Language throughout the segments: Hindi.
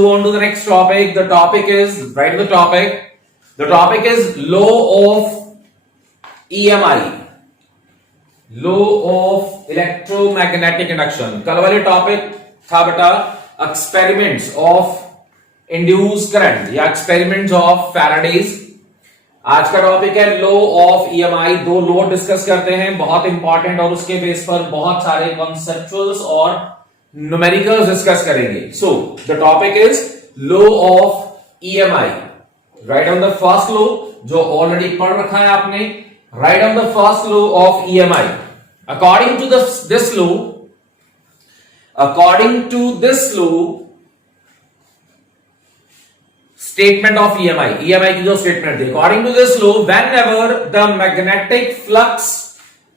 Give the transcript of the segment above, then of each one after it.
move on to the next topic. The topic is, write the topic. The topic is law of EMI. Law of electromagnetic induction. कल वाले टॉपिक था बेटा experiments of induced current या experiments of Faraday's. आज का टॉपिक है लॉ ऑफ EMI. दो लॉ डिस्कस करते हैं, बहुत इंपॉर्टेंट, और उसके बेस पर बहुत सारे कॉन्सेप्चुअल्स और न्यूमेरिकल्स डिस्कस करेंगे. So the topic is law of EMI. Right on the first law जो ऑलरेडी पढ़ रखा है आपने. Right on the first law of EMI. According to this law, statement of EMI की जो स्टेटमेंट थी, according to this law, whenever the magnetic flux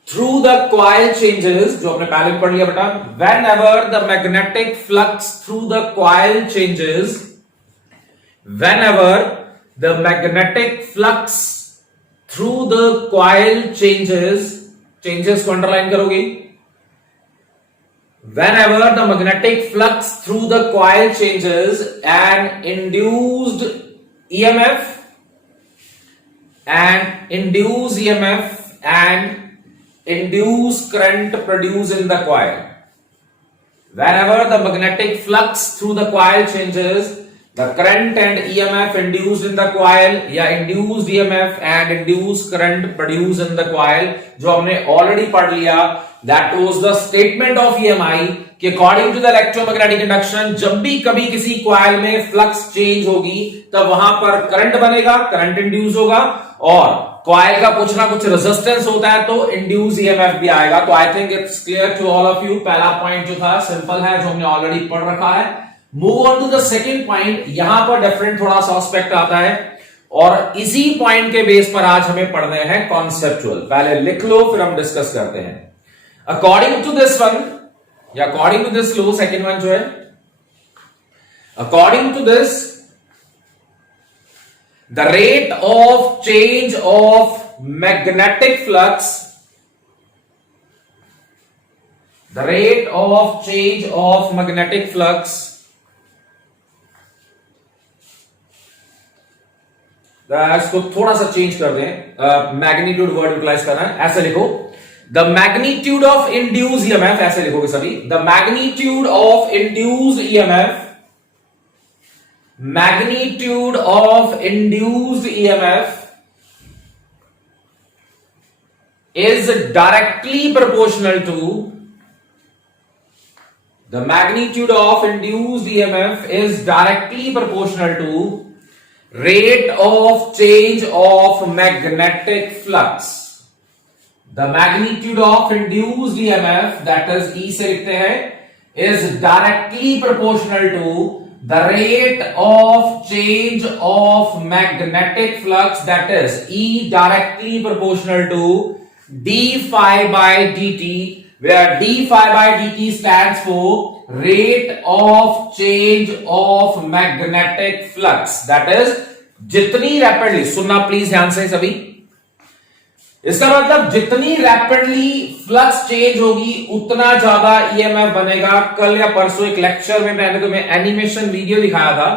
through the coil changes, जो आपने पहले पढ़ लिया बेटा, whenever the magnetic flux through the coil changes, whenever the magnetic flux through the coil changes को अंडरलाइन करोगे. Whenever the magnetic flux through the coil changes, an induced EMF and induced current produced in the coil. Whenever the magnetic flux through the coil changes, the current and EMF induced in the coil या induced EMF and induced current produced in the coil, जो हमने ऑलरेडी पढ़ लिया. That was the statement of EMI कि according to the electromagnetic induction, जब भी कभी किसी कॉइल में फ्लक्स चेंज होगी तब वहां पर करंट बनेगा, करंट इंड्यूस होगा, और कॉइल का कुछ ना कुछ रेजिस्टेंस होता है तो इंड्यूस EMF भी आएगा. तो I think it's clear to all of you. पहला पॉइंट जो था सिंपल है, जो हमने ऑलरेडी पढ़ रखा है. Move on to the second point. यहां पर डिफरेंट थोड़ा सा एस्पेक्ट आता है और इसी पॉइंट के बेस पर आज हमें पढ़ने हैं कॉन्सेप्चुअल. पहले लिख लो फिर हम डिस्कस करते हैं. According to this one, या according to this law, second one जो है, according to this, the rate of change of magnetic flux, the rate of change of magnetic flux, इसको थोड़ा सा चेंज कर दें, मैग्नीट्यूड वर्ड यूटिलाइज करना है, ऐसे लिखो. The magnitude of induced EMF, ऐसे लिखोगे सभी. The magnitude of induced EMF, magnitude of induced EMF is directly proportional to, the magnitude of induced EMF is directly proportional to rate of change of magnetic flux. The magnitude of induced EMF, that is E से लिखते हैं, is directly proportional to the rate of change of magnetic flux, that is E directly proportional to d phi by dt, where d phi by dt stands for rate of change of magnetic flux. That is जितनी रैपिडली, सुनना प्लीज ध्यान से सभी, इसका मतलब जितनी रैपिडली फ्लक्स चेंज होगी उतना ज्यादा EMF बनेगा. कल या परसों एक लेक्चर में मैंने तुम्हें एनिमेशन वीडियो दिखाया था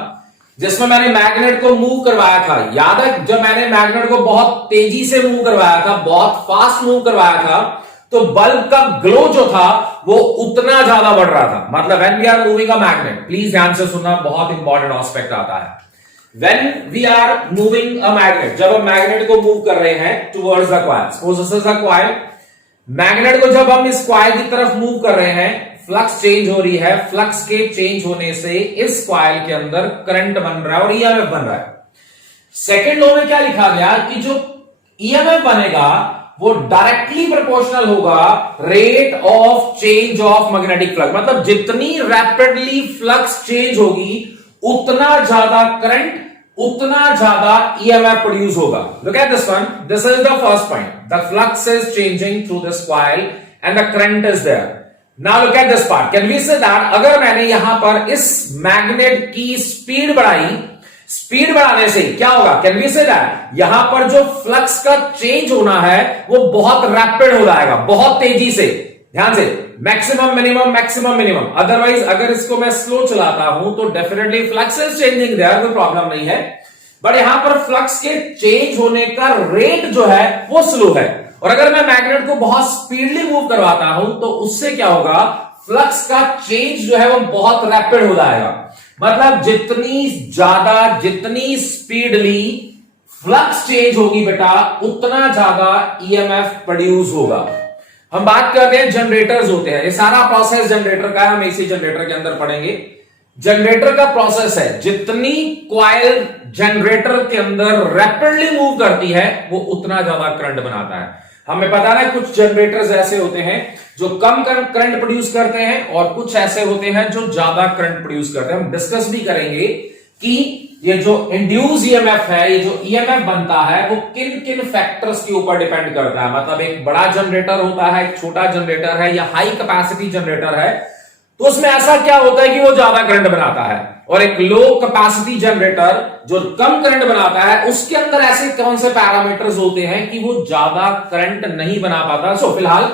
जिसमें मैंने मैग्नेट को मूव करवाया था. याद है जब मैंने मैग्नेट को बहुत तेजी से मूव करवाया था, बहुत फास्ट मूव करवाया था, तो बल्ब का ग्लो जो था वो उतना ज्यादा बढ़ रहा था. मतलब when we are moving a magnet, please ध्यान से सुनना, बहुत इंपॉर्टेंट एस्पेक्ट आता है. When we are moving a magnet, जब हम मैग्नेट को मूव कर रहे हैं towards the coil, suppose this is a coil, magnet को जब हम इस कॉइल की तरफ मूव कर रहे हैं, फ्लक्स चेंज हो रही है. फ्लक्स के चेंज होने से इस कॉइल के अंदर करंट बन रहा है और EMF बन रहा है. सेकेंड लॉ में क्या लिखा गया कि जो EMF बनेगा वो डायरेक्टली प्रोपोर्शनल होगा rate of change of magnetic flux. मतलब जितनी रैपिडली फ्लक्स चेंज होगी उतना ज्यादा करंट, उतना ज्यादा EMF प्रोड्यूस होगा. Look at this one. This is the first point. The flux is changing through this coil and the current is there. Now look at this part. Can we say that अगर मैंने यहां पर इस मैग्नेट की स्पीड बढ़ाई, स्पीड बढ़ाने से क्या होगा? Can we say that यहां पर जो फ्लक्स का चेंज होना है वो बहुत रैपिड हो जाएगा, बहुत तेजी से. ध्यान से, maximum minimum maximum minimum. Otherwise अगर इसको मैं स्लो चलाता हूं तो definitely flux is changing their, कोई प्रॉब्लम नहीं है, बट यहां पर फ्लक्स के चेंज होने का रेट जो है वो स्लो है। और अगर मैं मैग्नेट को बहुत स्पीडली मूव करवाता हूं तो उससे क्या होगा, फ्लक्स का चेंज जो है वो बहुत रैपिड हो जाएगा। मतलब जितनी स्पीडली फ्लक्स चेंज होगी बेटा, उतना ज्यादा ईएमएफ प्रोड्यूस होगा। हम बात करते हैं जनरेटर्स होते हैं, ये सारा प्रोसेस जनरेटर का है, हम इसी जनरेटर के अंदर पढ़ेंगे। जनरेटर का प्रोसेस है, जितनी कॉइल जनरेटर के अंदर रैपिडली मूव करती है वो उतना ज्यादा करंट बनाता है। हमें पता है कुछ जनरेटर्स ऐसे होते हैं जो कम करंट प्रोड्यूस करते हैं और कुछ ऐसे होते हैं जो ज्यादा करंट प्रोड्यूस करते हैं। हम डिस्कस भी करेंगे कि ये जो इंड्यूस ईएमएफ है, ये जो ईएमएफ बनता है वो किन किन फैक्टर्स के ऊपर डिपेंड करता है। मतलब एक बड़ा जनरेटर होता है, एक छोटा जनरेटर है या हाई कैपेसिटी जनरेटर है, तो उसमें ऐसा क्या होता है कि वो ज्यादा करंट बनाता है, और एक लो कैपेसिटी जनरेटर जो कम करंट बनाता है उसके अंदर ऐसे कौन से पैरामीटर्स होते हैं कि वो ज्यादा करंट नहीं बना पाता। सो फिलहाल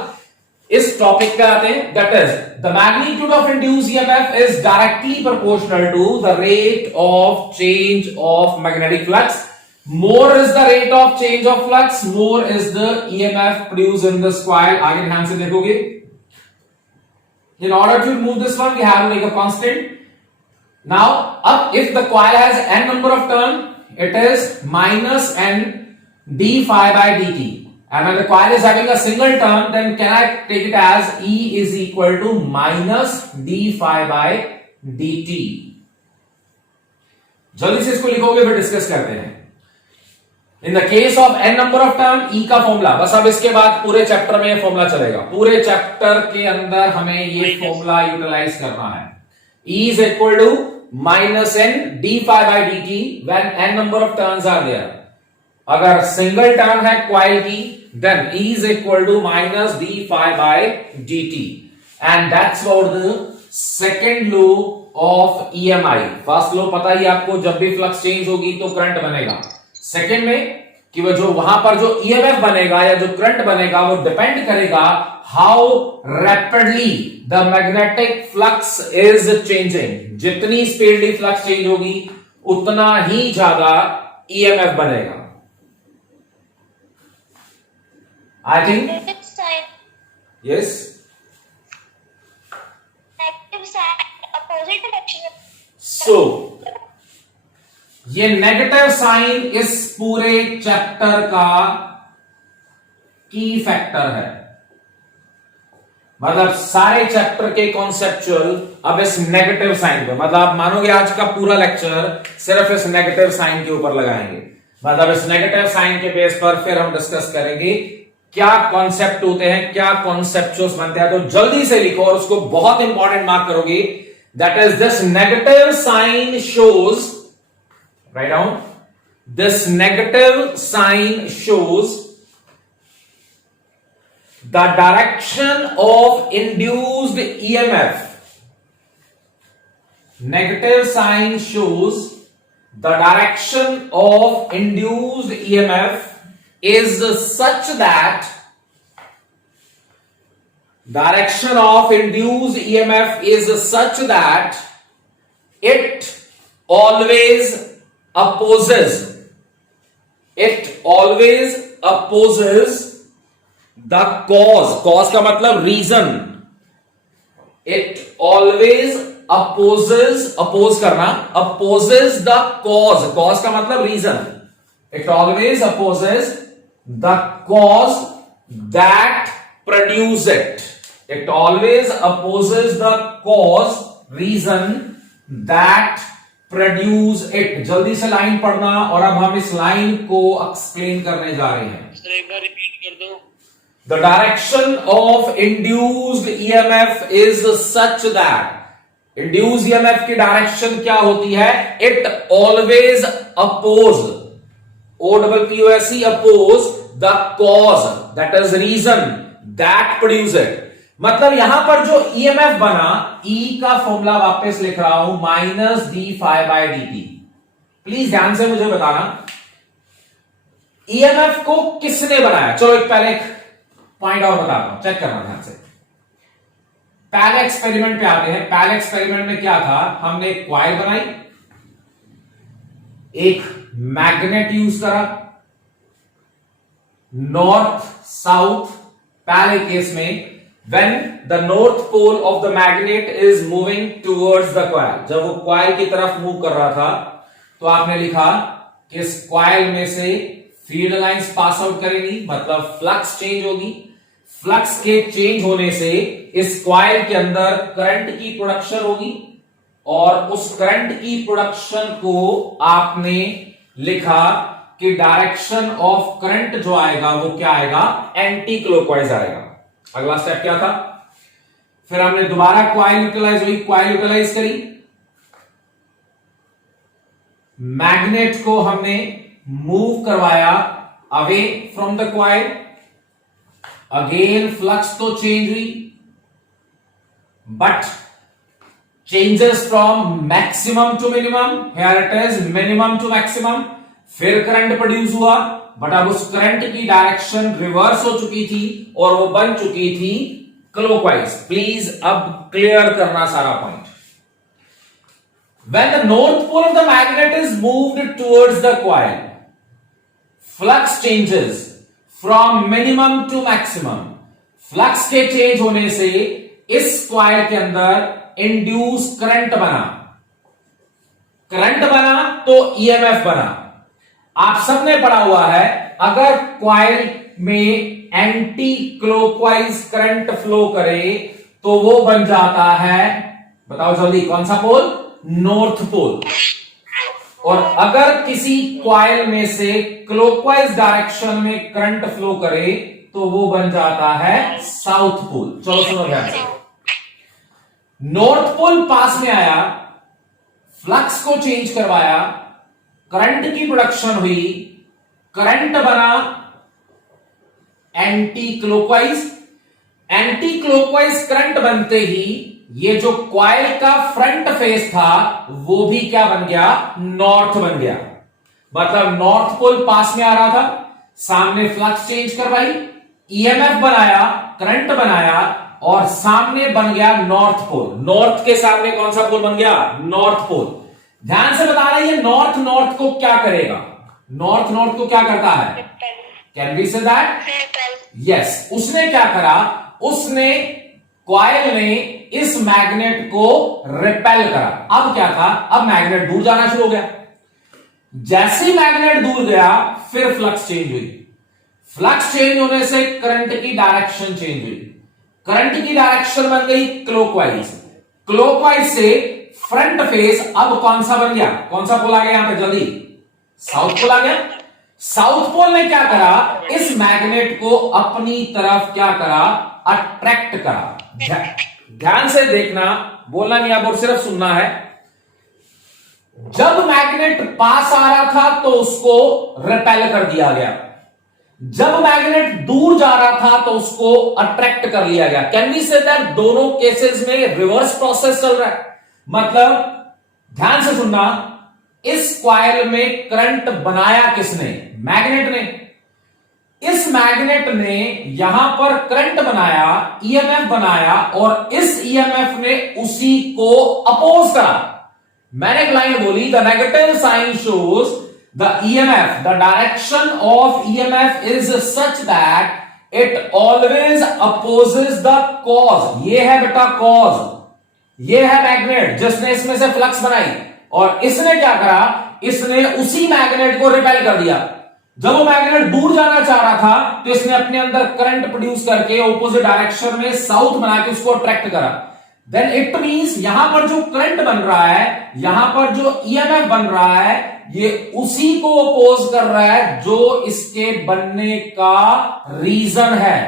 इस टॉपिक पे आते हैं, that is the magnitude of induced EMF is directly proportional to the rate of change of magnetic flux. More is the rate of change of flux, more is the EMF produced in the coil. आगे ध्यान से देखोगे, in order to remove this one we have to make a constant. Now up, if the coil has n number of turn, it is minus n d phi by dt, and when the coil is having a single turn, then can I take it as E is equal to minus d phi by dt. जल्दी से इसको लिखोगे फिर डिस्कस करते हैं। In the case of n number of term, E का फॉर्मूला, बस अब इसके बाद पूरे चैप्टर में फॉर्मूला चलेगा, पूरे चैप्टर के अंदर हमें ये फॉर्मूला यूटिलाइज करना है। E is equal to minus N D phi by D T when n number of turns are there. अगर सिंगल टर्न है क्वाइल की, then E is equal to minus D phi by D T, and that's for the second law of EMI। First law पता ही आपको, जब भी फ्लक्स चेंज होगी तो करंट बनेगा। सेकेंड में कि वो जो वहां पर जो ईएमएफ बनेगा या जो करंट बनेगा वो डिपेंड करेगा how rapidly the magnetic flux is changing. जितनी स्पीडली फ्लक्स चेंज होगी उतना ही ज्यादा ईएमएफ बनेगा। आई थिंक यस, सो ये नेगेटिव साइन इस पूरे चैप्टर का की फैक्टर है। मतलब सारे चैप्टर के कॉन्सेप्चुअल अब इस नेगेटिव साइन पे, मतलब आप मानोगे आज का पूरा लेक्चर सिर्फ इस नेगेटिव साइन के ऊपर लगाएंगे। मतलब इस नेगेटिव साइन के बेस पर फिर हम डिस्कस करेंगे क्या कॉन्सेप्ट होते हैं, क्या कॉन्सेप्चुअल्स बनते हैं। तो जल्दी से लिखो और उसको बहुत इंपॉर्टेंट मार्क करोगे। That is this negative sign shows, write down, this negative sign shows the direction of induced EMF. Negative sign shows the direction of induced EMF is such that direction of induced EMF is such that it always opposes the cause का मतलब रीजन। it always opposes करना, opposes the cause का मतलब reason. it always opposes the cause that produce it, it always opposes the cause reason that produce it. जल्दी से लाइन पढ़ना, और अब हम इस लाइन को एक्सप्लेन करने जा रहे हैं। सर एक बार रिपीट कर दो। The direction of induced EMF is such that, induced EMF की डायरेक्शन क्या होती है, it always oppose, OPPOSE, oppose the cause that is reason that produce it. मतलब यहां पर जो ईएमएफ बना, E का फॉर्मूला वापस लिख रहा हूं, minus D phi by D T. Please ध्यान से मुझे बताना ईएमएफ को किसने बनाया। चलो एक पहले एक पॉइंट और बताता हूं, चेक करना ध्यान से। पहले एक्सपेरिमेंट पे आते हैं। पहले एक्सपेरिमेंट में क्या था, हमने एक कॉइल बनाई, एक मैग्नेट यूज करा, नॉर्थ साउथ। पहले केस में when the north pole of the magnet is moving towards the coil, जब वो कॉइल की तरफ मूव कर रहा था तो आपने लिखा कि इस कॉइल में से फील्ड लाइंस पास आउट करेंगी, मतलब फ्लक्स चेंज होगी। फ्लक्स के चेंज होने से इस कॉइल के अंदर करंट की प्रोडक्शन होगी और उस करंट की प्रोडक्शन को आपने लिखा कि डायरेक्शन ऑफ करंट जो आएगा वो क्या आएगा, एंटी क्लॉकवाइज आएगा। अगला स्टेप क्या था, फिर हमने दोबारा कॉइल यूटिलाइज हुई, कॉइल यूटिलाइज करी, मैग्नेट को हमने मूव करवाया away from the coil. Again flux तो चेंज हुई, but changes from maximum to minimum, here it is minimum to maximum. फिर करंट प्रोड्यूस हुआ, बट अब उस करंट की डायरेक्शन रिवर्स हो चुकी थी और वो बन चुकी थी क्लॉकवाइज। प्लीज अब क्लियर करना सारा point. When the north pole of the magnet is moved towards the coil, flux changes from minimum to maximum. Flux के चेंज होने से इस कॉइल के अंदर इंड्यूस करंट बना, करंट बना तो ईएमएफ बना। आप सबने पढ़ा हुआ है, अगर कॉइल में एंटी क्लॉकवाइज करंट फ्लो करे तो वो बन जाता है, बताओ जल्दी, कौन सा पोल, नॉर्थ पोल। और अगर किसी कॉइल में से क्लॉकवाइज डायरेक्शन में करंट फ्लो करे तो वो बन जाता है साउथ पोल। चलो सुनो ध्यान से, नॉर्थ पोल पास में आया, फ्लक्स को चेंज करवाया, करंट की प्रोडक्शन हुई, करंट बना anti clockwise. Anti clockwise current बनते ही ये जो कॉइल का फ्रंट फेस था वो भी क्या बन गया, नॉर्थ बन गया। मतलब नॉर्थ पोल पास में आ रहा था, सामने फ्लक्स चेंज करवाई, ईएमएफ बनाया, करंट बनाया और सामने बन गया नॉर्थ पोल। नॉर्थ के सामने कौन सा पोल बन गया, नॉर्थ पोल। ध्यान से बताना, ये नॉर्थ नॉर्थ को क्या करेगा, नॉर्थ नॉर्थ को क्या करता है, can we say that, yes. उसने क्या करा, उसने कॉइल ने इस मैग्नेट को रिपेल करा। अब क्या था, अब मैग्नेट दूर जाना शुरू हो गया। जैसे ही मैग्नेट दूर गया फिर फ्लक्स चेंज हुई, फ्लक्स चेंज होने से करंट की डायरेक्शन चेंज हुई, करंट की डायरेक्शन बन गई क्लॉकवाइज, क्लॉकवाइज से फ्रंट फेस अब कौन सा बन गया, कौन सा पोल आ गया यहां पे जल्दी, साउथ पोल आ गया। साउथ पोल ने क्या करा, इस मैग्नेट को अपनी तरफ क्या करा, अट्रैक्ट करा। ध्यान से देखना, बोलना नहीं आप और सिर्फ सुनना है। जब मैग्नेट पास आ रहा था तो उसको रिपेल कर दिया गया, जब मैग्नेट दूर जा रहा था तो उसको अट्रैक्ट कर लिया गया। कैन वी से दैट दोनों केसेस में रिवर्स प्रोसेस चल रहा है। मतलब ध्यान से सुनना, इस कॉइल में करंट बनाया किसने, मैग्नेट ने। इस मैग्नेट ने यहां पर करंट बनाया, ईएमएफ बनाया और इस ईएमएफ ने उसी को अपोज करा। मैंने एक लाइन बोली, the negative sign shows the EMF, the direction of EMF is such that it always opposes the cause. ये है बेटा कॉज, ये है मैग्नेट जिसने इसमें से फ्लक्स बनाई और इसने क्या करा, इसने उसी मैग्नेट को रिपेल कर दिया। जब वो मैग्नेट दूर जाना चाह रहा था तो इसने अपने अंदर करंट प्रोड्यूस करके ऑपोजिट डायरेक्शन में साउथ बना के उसको अट्रैक्ट करा। देन इट मींस यहां पर जो करंट बन रहा है, यहां पर जो ईएमएफ बन रहा है, ये उसी को अपोज कर रहा है जो इसके बनने का रीजन है।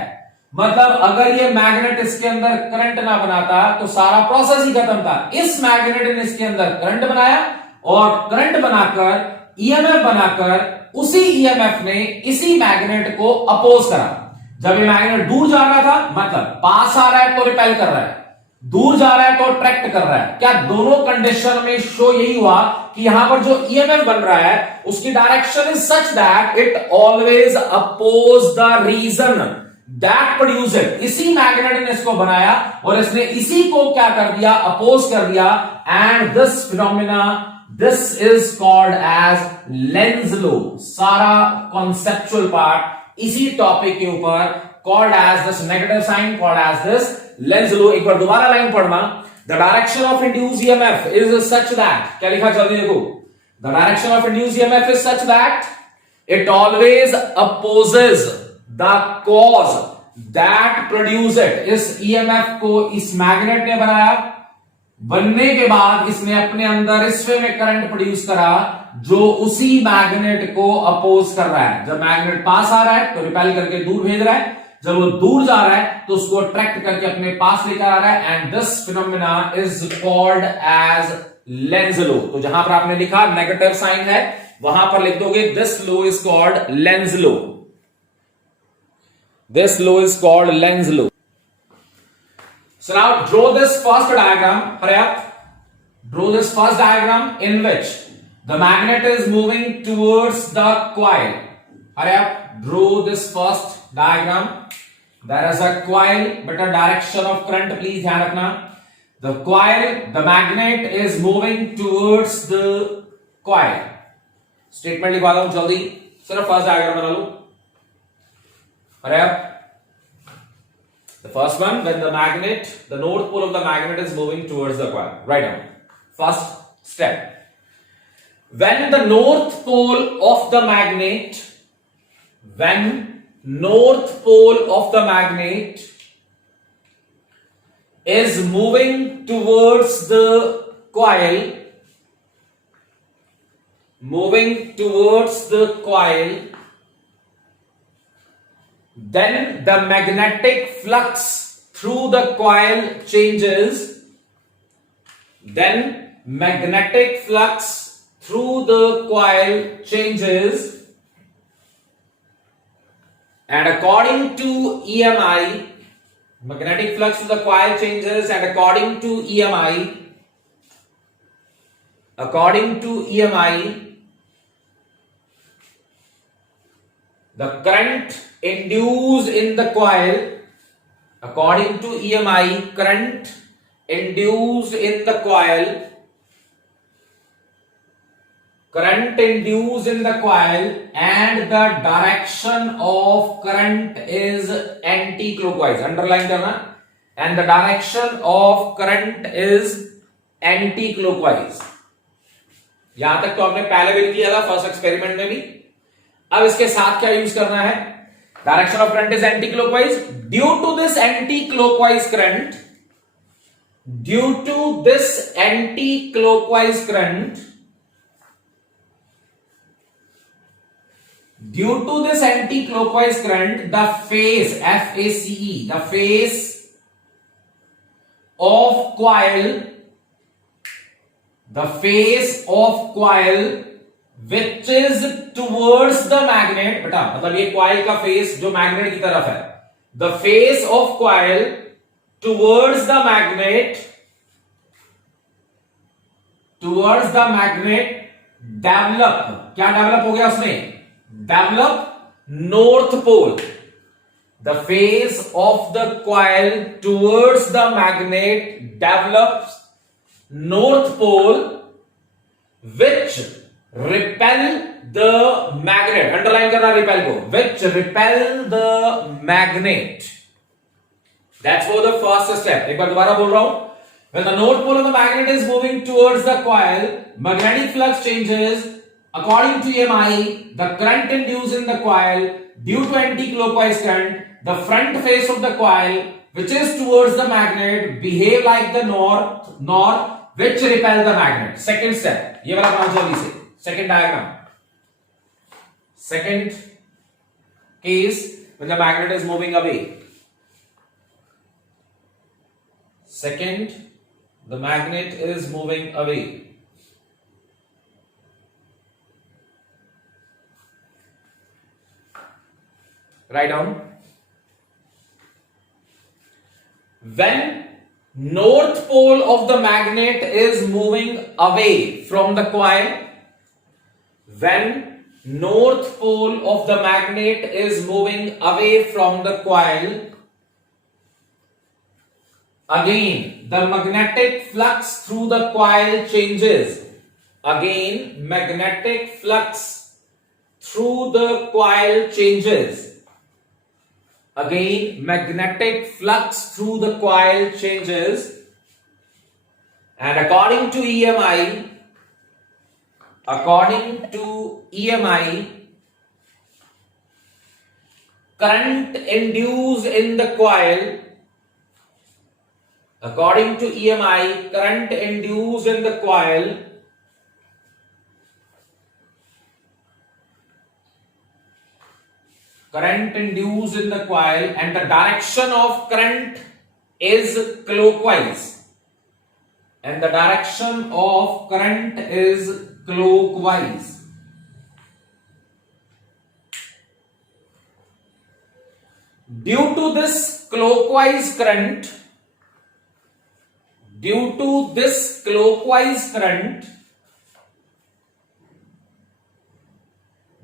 मतलब अगर ये मैग्नेट इसके अंदर करंट ना बनाता तो सारा प्रोसेस ही खत्म था। इस मैग्नेट ने इसके अंदर करंट बनाया और करंट बनाकर ईएमएफ बनाकर उसी ईएमएफ ने इसी मैग्नेट को अपोज करा। जब ये मैग्नेट दूर जा रहा था, मतलब पास आ रहा है तो रिपेल कर रहा है, दूर जा रहा है तो अट्रैक्ट कर रहा है। क्या दोनों कंडीशन में शो यही हुआ कि यहां पर जो ईएमएफ बन रहा है उसकी direction is such that it always oppose the reason. That produce it, इसी मैग्नेट ने इसको बनाया और इसने इसी को क्या कर दिया, अपोज कर दिया, and this phenomena, this is called as Lenz law. सारा कॉन्सेप्चुअल पार्ट इसी टॉपिक के ऊपर, called as this negative sign, called as this Lenz law. एक बार दोबारा लाइन पढ़ना, the direction of induce EMF is such that, क्या लिखा जल्दी देखो, the direction of induce EMF is such that it always opposes the cause that produce it. इस ईएमएफ को इस मैग्नेट ने बनाया, बनने के बाद इसने अपने अंदर इस वे में करंट प्रोड्यूस करा जो उसी मैग्नेट को अपोज कर रहा है। जब मैग्नेट पास आ रहा है तो रिपेल करके दूर भेज रहा है, जब वो दूर जा रहा है तो उसको अट्रैक्ट करके अपने पास लेकर आ रहा है, and this phenomena is called as Lenz law. तो जहां पर आपने लिखा नेगेटिव साइन है, वहां पर लिख दोगे this law is called Lenz law, this law is called Lenz law. So now draw this first diagram, hurry up. Draw this first diagram in which the magnet is moving towards the coil. Hurry up. Draw this first diagram. There is a coil, but a direction of current, please ध्यान रखना. The coil, the magnet is moving towards the coil. Statement लिखवा दो जल्दी. सिर्फ first diagram बना लो. Hurry up. The first one, when the magnet, the north pole of the magnet is moving towards the coil. Write down. First step. When the north pole of the magnet, when north pole of the magnet is moving towards the coil, moving towards the coil, then the magnetic flux through the coil changes, then magnetic flux through the coil changes, and according to EMI, magnetic flux through the coil changes, and according to EMI, the current induced in the coil, according to EMI, current induced in the coil, current induced in the coil, and the direction of current is anti-clockwise. Underline करना, and the direction of current is anti-clockwise. यहां तक तो आपने पहले भी किया था फर्स्ट एक्सपेरिमेंट में भी। अब इसके साथ क्या यूज करना है, direction of current is anti clockwise. Due to this anti clockwise current, due to this anti clockwise current, due to this anti clockwise current, the face, FACE, the face of coil, the face of coil which is towards the magnet, बेटा मतलब ये coil का face जो magnet की तरफ है, the face of coil towards the magnet, towards the magnet develop, क्या develop हो गया उसमें, develop north pole, the face of the coil towards the magnet develops north pole which repel the magnet, underline करना repel को, which repel the magnet. That's for the first step. एक बार दोबारा बोल रहा हूं, when the north pole of the magnet is moving towards the coil, magnetic flux changes. According to EMI, the current induced in the coil due to anti-clockwise current, the front face of the coil which is towards the magnet behave like the north which repel the magnet. Second step, ये वाला काम जल्दी से, second diagram, second case when the magnet is moving away. Second, the magnet is moving away. Write down. When north pole of the magnet is moving away from the coil, when north pole of the magnet is moving away from the coil, again the magnetic flux through the coil changes. Again magnetic flux through the coil changes. Again magnetic flux through the coil changes, and according to EMI, current induced in the coil, according to EMI, current induced in the coil and the direction of current is clockwise. And the direction of current is clockwise. Due to this clockwise current,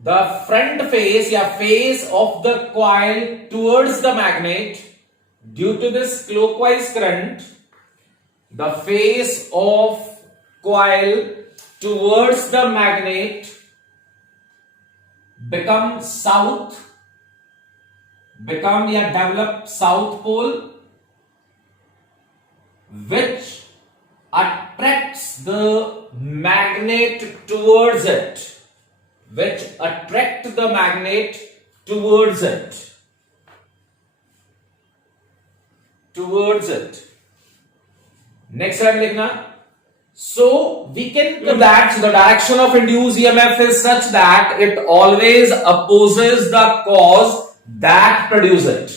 the front face या face of the coil towards the magnet, due to this clockwise current, the face of coil towards the magnet develop south pole, which attracts the magnet towards it. Next line लिखना. So we can that the direction of induced EMF is such that it always opposes the cause that produce it.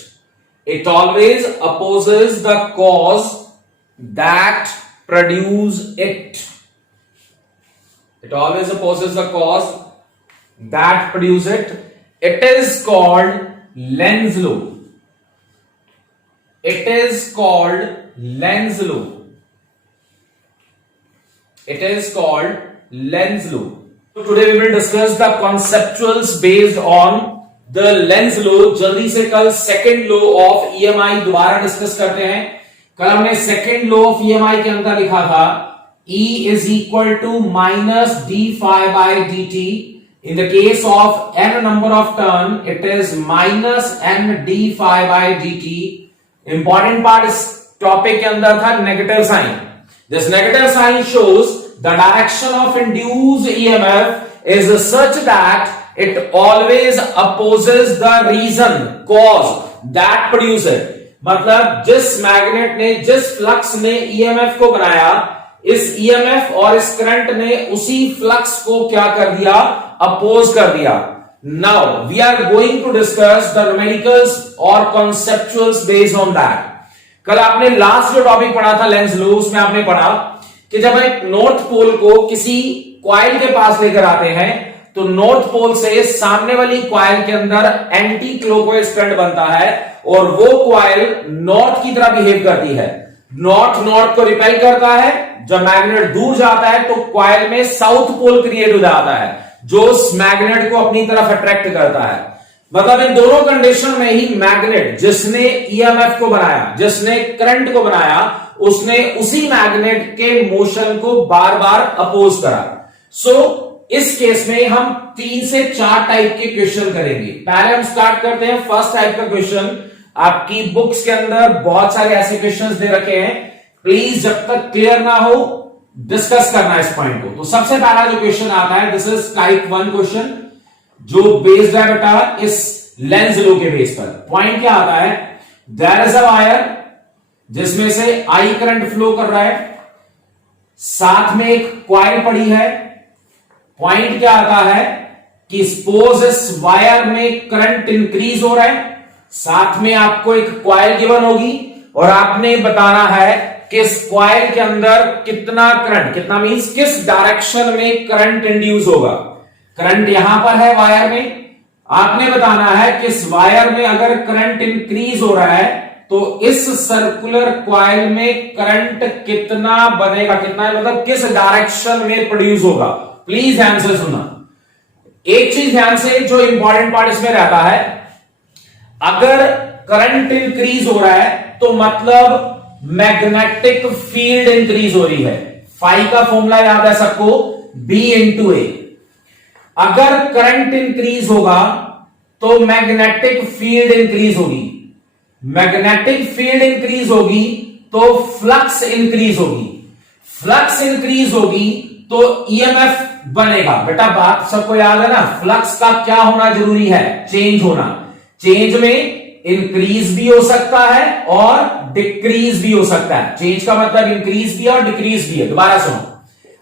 It always opposes the cause that produce it. It always opposes the cause that produce it. It is called Lenz law. It is called Lenz law. So today we will discuss the conceptuals based on the Lenz law. जल्दी से कल second law of EMI दोबारा डिस्कस करते हैं. कल हमने second law of EMI के अंदर लिखा था E is equal to minus d phi by dt. In the case of n number of turn, it is minus n d phi by dt. Important part इस टॉपिक के अंदर था negative sign. This negative sign shows the direction of induced EMF is such that it always opposes the reason, cause that produce it. मतलब जिस मैग्नेट ने, जिस फ्लक्स ने EMF को बनाया, इस EMF और इस करंट ने उसी फ्लक्स को क्या कर दिया, अपोज कर दिया. Now we are going to discuss the numericals or conceptuals based on that. कल आपने लास्ट जो टॉपिक पढ़ा था लेंज लॉ, उसमें आपने पढ़ा कि जब एक नॉर्थ पोल को किसी कॉइल के पास लेकर आते हैं तो नॉर्थ पोल से सामने वाली कॉइल के अंदर एंटी क्लॉकवाइज करंट बनता है और वो कॉइल नॉर्थ की तरह बिहेव करती है. नॉर्थ को रिपेल करता है. जब मैग्नेट दूर जाता है तो कॉइल में साउथ पोल क्रिएट हो जाता है जो उस मैग्नेट को अपनी तरफ अट्रैक्ट करता है. मतलब इन दोनों कंडीशन में ही मैग्नेट जिसने ईएमएफ को बनाया, जिसने करंट को बनाया, उसने उसी मैग्नेट के मोशन को बार बार अपोज करा. इस केस में हम 3 से 4 टाइप के क्वेश्चन करेंगे. पहले हम स्टार्ट करते हैं फर्स्ट टाइप का क्वेश्चन. आपकी बुक्स के अंदर बहुत सारे ऐसे क्वेश्चन दे रखे हैं. प्लीज जब तक क्लियर ना हो डिस्कस करना इस पॉइंट को. तो सबसे पहला जो क्वेश्चन आता है, दिस इज टाइप 1 क्वेश्चन जो बेस्ड है बेटा इस लेंज लॉ के बेस पर. पॉइंट क्या आता है, देयर इज अ वायर जिसमें से आई करंट फ्लो कर रहा है, साथ में एक कॉइल पड़ी है. पॉइंट क्या आता है कि सपोज इस वायर में करंट इंक्रीज हो रहा है, साथ में आपको एक कॉइल गिवन होगी और आपने बताना है कि इस कॉइल के अंदर कितना करंट, कितना मींस किस डायरेक्शन में करंट इंड्यूस होगा. करंट यहां पर है वायर में, आपने बताना है कि इस वायर में अगर करंट इंक्रीज हो रहा है तो इस सर्कुलर कॉइल में करंट कितना बनेगा, कितना मतलब किस डायरेक्शन में प्रोड्यूस होगा. प्लीज आंसर सुनना. एक चीज ध्यान से, जो इंपॉर्टेंट पार्ट इसमें रहता है, अगर करंट इंक्रीज हो रहा है तो मतलब मैग्नेटिक फील्ड इंक्रीज हो रही है। फाई का फॉर्मूला याद है सबको, B इंटू ए। अगर करंट इंक्रीज होगा तो मैग्नेटिक फील्ड इंक्रीज होगी, मैग्नेटिक फील्ड इंक्रीज होगी तो फ्लक्स इंक्रीज होगी, फ्लक्स इंक्रीज होगी तो ईएमएफ बनेगा। बेटा बात सबको याद है ना, फ्लक्स का क्या होना जरूरी है, चेंज होना। चेंज में इंक्रीज भी हो सकता है और डिक्रीज भी हो सकता है। चेंज का मतलब इंक्रीज भी है और डिक्रीज भी है। दोबारा सुनो,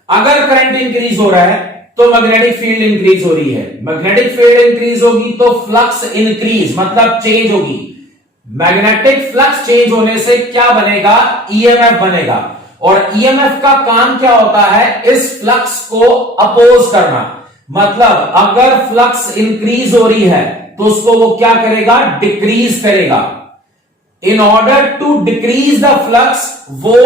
अगर करंट इंक्रीज हो रहा है तो मैग्नेटिक फील्ड इंक्रीज हो रही है, मैग्नेटिक फील्ड इंक्रीज होगी तो फ्लक्स इंक्रीज मतलब चेंज होगी। मैग्नेटिक फ्लक्स चेंज होने से क्या बनेगा, ईएमएफ बनेगा। और ईएमएफ का काम क्या होता है, इस फ्लक्स को अपोज करना। मतलब अगर फ्लक्स इंक्रीज हो रही है तो उसको वो क्या करेगा, डिक्रीज करेगा। In order to decrease the flux वो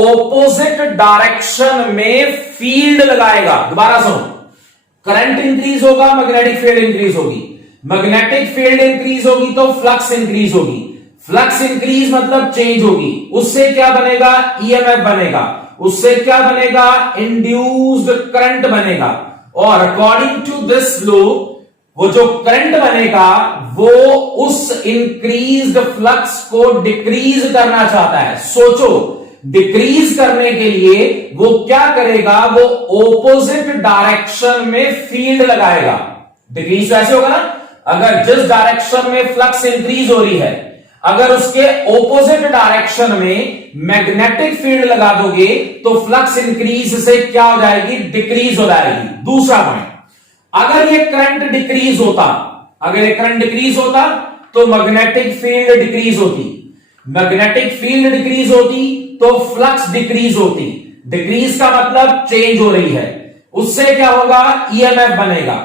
ऑपोजिट डायरेक्शन में फील्ड लगाएगा। दोबारा सुनो, करंट इंक्रीज होगा, मैग्नेटिक फील्ड इंक्रीज होगी, मैग्नेटिक फील्ड इंक्रीज होगी तो फ्लक्स इंक्रीज होगी, फ्लक्स इंक्रीज मतलब चेंज होगी। उससे क्या बनेगा, ईएमएफ बनेगा। उससे क्या बनेगा, इंड्यूस्ड करंट बनेगा। और अकॉर्डिंग टू दिस लॉ वो जो करंट बनेगा वो उस इंक्रीज्ड फ्लक्स को डिक्रीज करना चाहता है। सोचो, डिक्रीज करने के लिए वो क्या करेगा, वो ऑपोजिट डायरेक्शन में फील्ड लगाएगा। डिक्रीज वैसे होगा ना, अगर जिस डायरेक्शन में फ्लक्स इंक्रीज हो रही है, अगर उसके ऑपोजिट डायरेक्शन में मैग्नेटिक फील्ड लगा दोगे तो फ्लक्स इंक्रीज से क्या हो जाएगी, डिक्रीज हो जाएगी। दूसरा पॉइंट, अगर ये करंट डिक्रीज होता, अगर ये करंट डिक्रीज होता तो मैग्नेटिक फील्ड डिक्रीज होती, मैग्नेटिक फील्ड डिक्रीज होती तो फ्लक्स डिक्रीज होती। डिक्रीज का मतलब चेंज हो रही है। उससे क्या होगा, ईएमएफ बनेगा।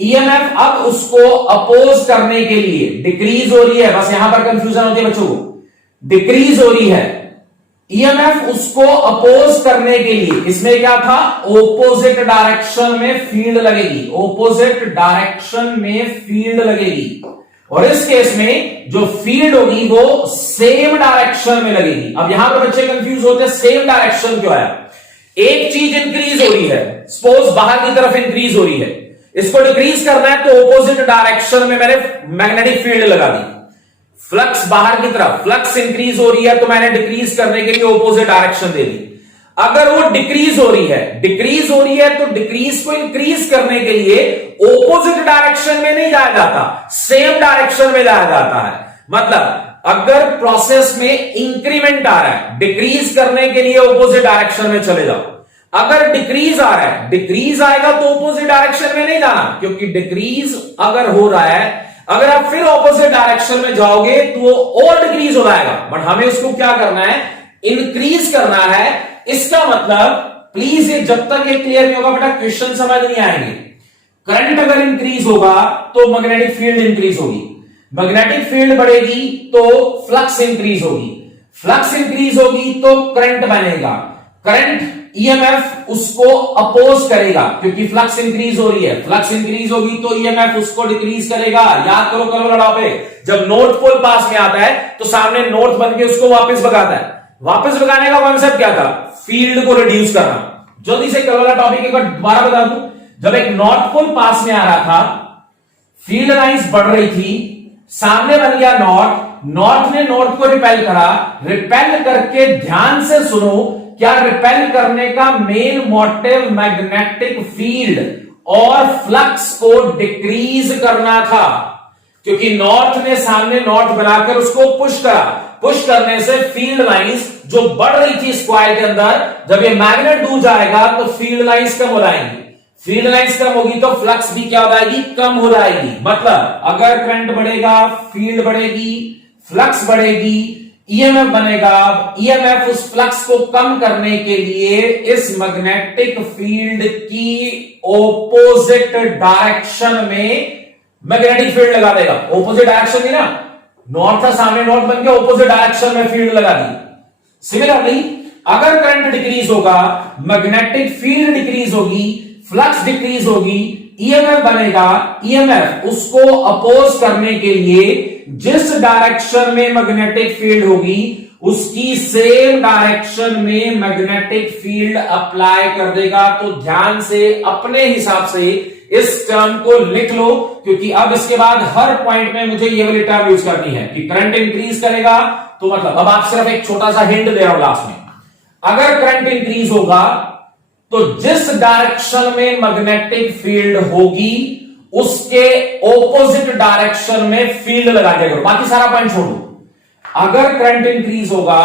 ईएमएफ अब उसको अपोज करने के लिए, डिक्रीज हो रही है, बस यहां पर कंफ्यूजन होती है बच्चों को, डिक्रीज हो रही है, ईएमएफ उसको अपोज करने के लिए, इसमें क्या था, ऑपोजिट डायरेक्शन में फील्ड लगेगी, ऑपोजिट डायरेक्शन में फील्ड लगेगी। और इस केस में जो फील्ड होगी वो सेम डायरेक्शन में लगेगी। अब यहां पर बच्चे कंफ्यूज होते हैं, सेम डायरेक्शन क्यों आया, एक चीज इंक्रीज हो रही है, सपोज बाहर की तरफ इंक्रीज हो रही है, इसको डिक्रीज करना है तो ऑपोजिट डायरेक्शन में मैंने मैग्नेटिक फील्ड लगा दी। फ्लक्स बाहर की तरफ, फ्लक्स इंक्रीज हो रही है तो मैंने डिक्रीज करने के लिए ऑपोजिट डायरेक्शन दे दी। अगर वो डिक्रीज हो रही है, डिक्रीज हो रही है तो डिक्रीज को इंक्रीज करने के लिए ऑपोजिट डायरेक्शन में नहीं जाया जाता, सेम डायरेक्शन में जाया जाता है। मतलब अगर प्रोसेस में इंक्रीमेंट आ रहा है, डिक्रीज करने के लिए ऑपोजिट डायरेक्शन में चले जाओ। अगर डिक्रीज आ रहा है, डिक्रीज आएगा तो ऑपोजिट डायरेक्शन में नहीं जाना, क्योंकि डिक्रीज अगर हो रहा है, अगर आप फिर ऑपोजिट डायरेक्शन में जाओगे तो वो और डिक्रीज हो जाएगा। बट हमें उसको क्या करना है, इंक्रीज करना है। इसका मतलब प्लीज ये जब तक ये क्लियर नहीं होगा बेटा क्वेश्चन समझ नहीं आएंगे। करंट अगर इंक्रीज होगा तो मैग्नेटिक फील्ड इंक्रीज होगी, मैग्नेटिक फील्ड बढ़ेगी तो फ्लक्स इंक्रीज होगी, फ्लक्स इंक्रीज होगी तो करंट बनेगा, करंट ईएमएफ उसको अपोज करेगा क्योंकि फ्लक्स इंक्रीज हो रही है, फ्लक्स इंक्रीज होगी तो ईएमएफ उसको डिक्रीज करेगा। याद करो करो लड़ाओ पे, जब नॉर्थ पोल पास में आता है तो सामने नॉर्थ बन के उसको वापस भगाता है। वापस भगाने का कॉन्सेप्ट क्या था, फील्ड को रिड्यूस करना। जल्दी से करो टॉपिक एक बार दोबारा बता दूं, जब एक नॉर्थ पोल पास में आ रहा था, फील्ड लाइंस बढ़ रही थी, सामने बन गया नॉर्थ, नॉर्थ ने नॉर्थ को रिपेल करा, रिपेल करके ध्यान से सुनो, क्या रिपेल करने का मेन मोटिव मैग्नेटिक फील्ड और फ्लक्स को डिक्रीज करना था, क्योंकि नॉर्थ ने सामने नॉर्थ बनाकर उसको पुश करा। पुश करने से फील्ड लाइंस जो बढ़ रही थी स्क्वायर के अंदर, जब ये मैग्नेट दूर जाएगा तो फील्ड लाइंस कम हो जाएंगी, फील्ड लाइंस कम होगी तो फ्लक्स भी क्या हो जाएगी, कम हो जाएगी। मतलब अगर करंट बढ़ेगा, फील्ड बढ़ेगी, फ्लक्स बढ़ेगी, ईएमएफ बनेगा। ईएमएफ उस फ्लक्स को कम करने के लिए इस मैग्नेटिक फील्ड की ऑपोजिट डायरेक्शन में मैग्नेटिक फील्ड लगा देगा। ऑपोजिट डायरेक्शन थी ना, नॉर्थ था, सामने नॉर्थ बन के ऑपोजिट डायरेक्शन में फील्ड लगा दी। सिमिलरली अगर करंट डिक्रीज होगा, मैग्नेटिक फील्ड डिक्रीज होगी, फ्लक्स डिक्रीज होगी, ईएमएफ बनेगा, ईएमएफ उसको अपोज करने के लिए जिस डायरेक्शन में मैग्नेटिक फील्ड होगी उसकी सेम डायरेक्शन में मैग्नेटिक फील्ड अप्लाई कर देगा। तो ध्यान से अपने हिसाब से इस टर्म को लिख लो, क्योंकि अब इसके बाद हर पॉइंट में मुझे ये वाली टर्म यूज करनी है कि करंट इंक्रीज करेगा। तो मतलब अब आप सिर्फ एक छोटा सा हिंट दे रहा हूं लास्ट में, अगर करंट इंक्रीज होगा तो जिस डायरेक्शन में मैग्नेटिक फील्ड होगी उसके ऑपोजिट डायरेक्शन में फील्ड लगा दिया करो, बाकी सारा पॉइंट छोड़ो। अगर करंट इंक्रीज होगा,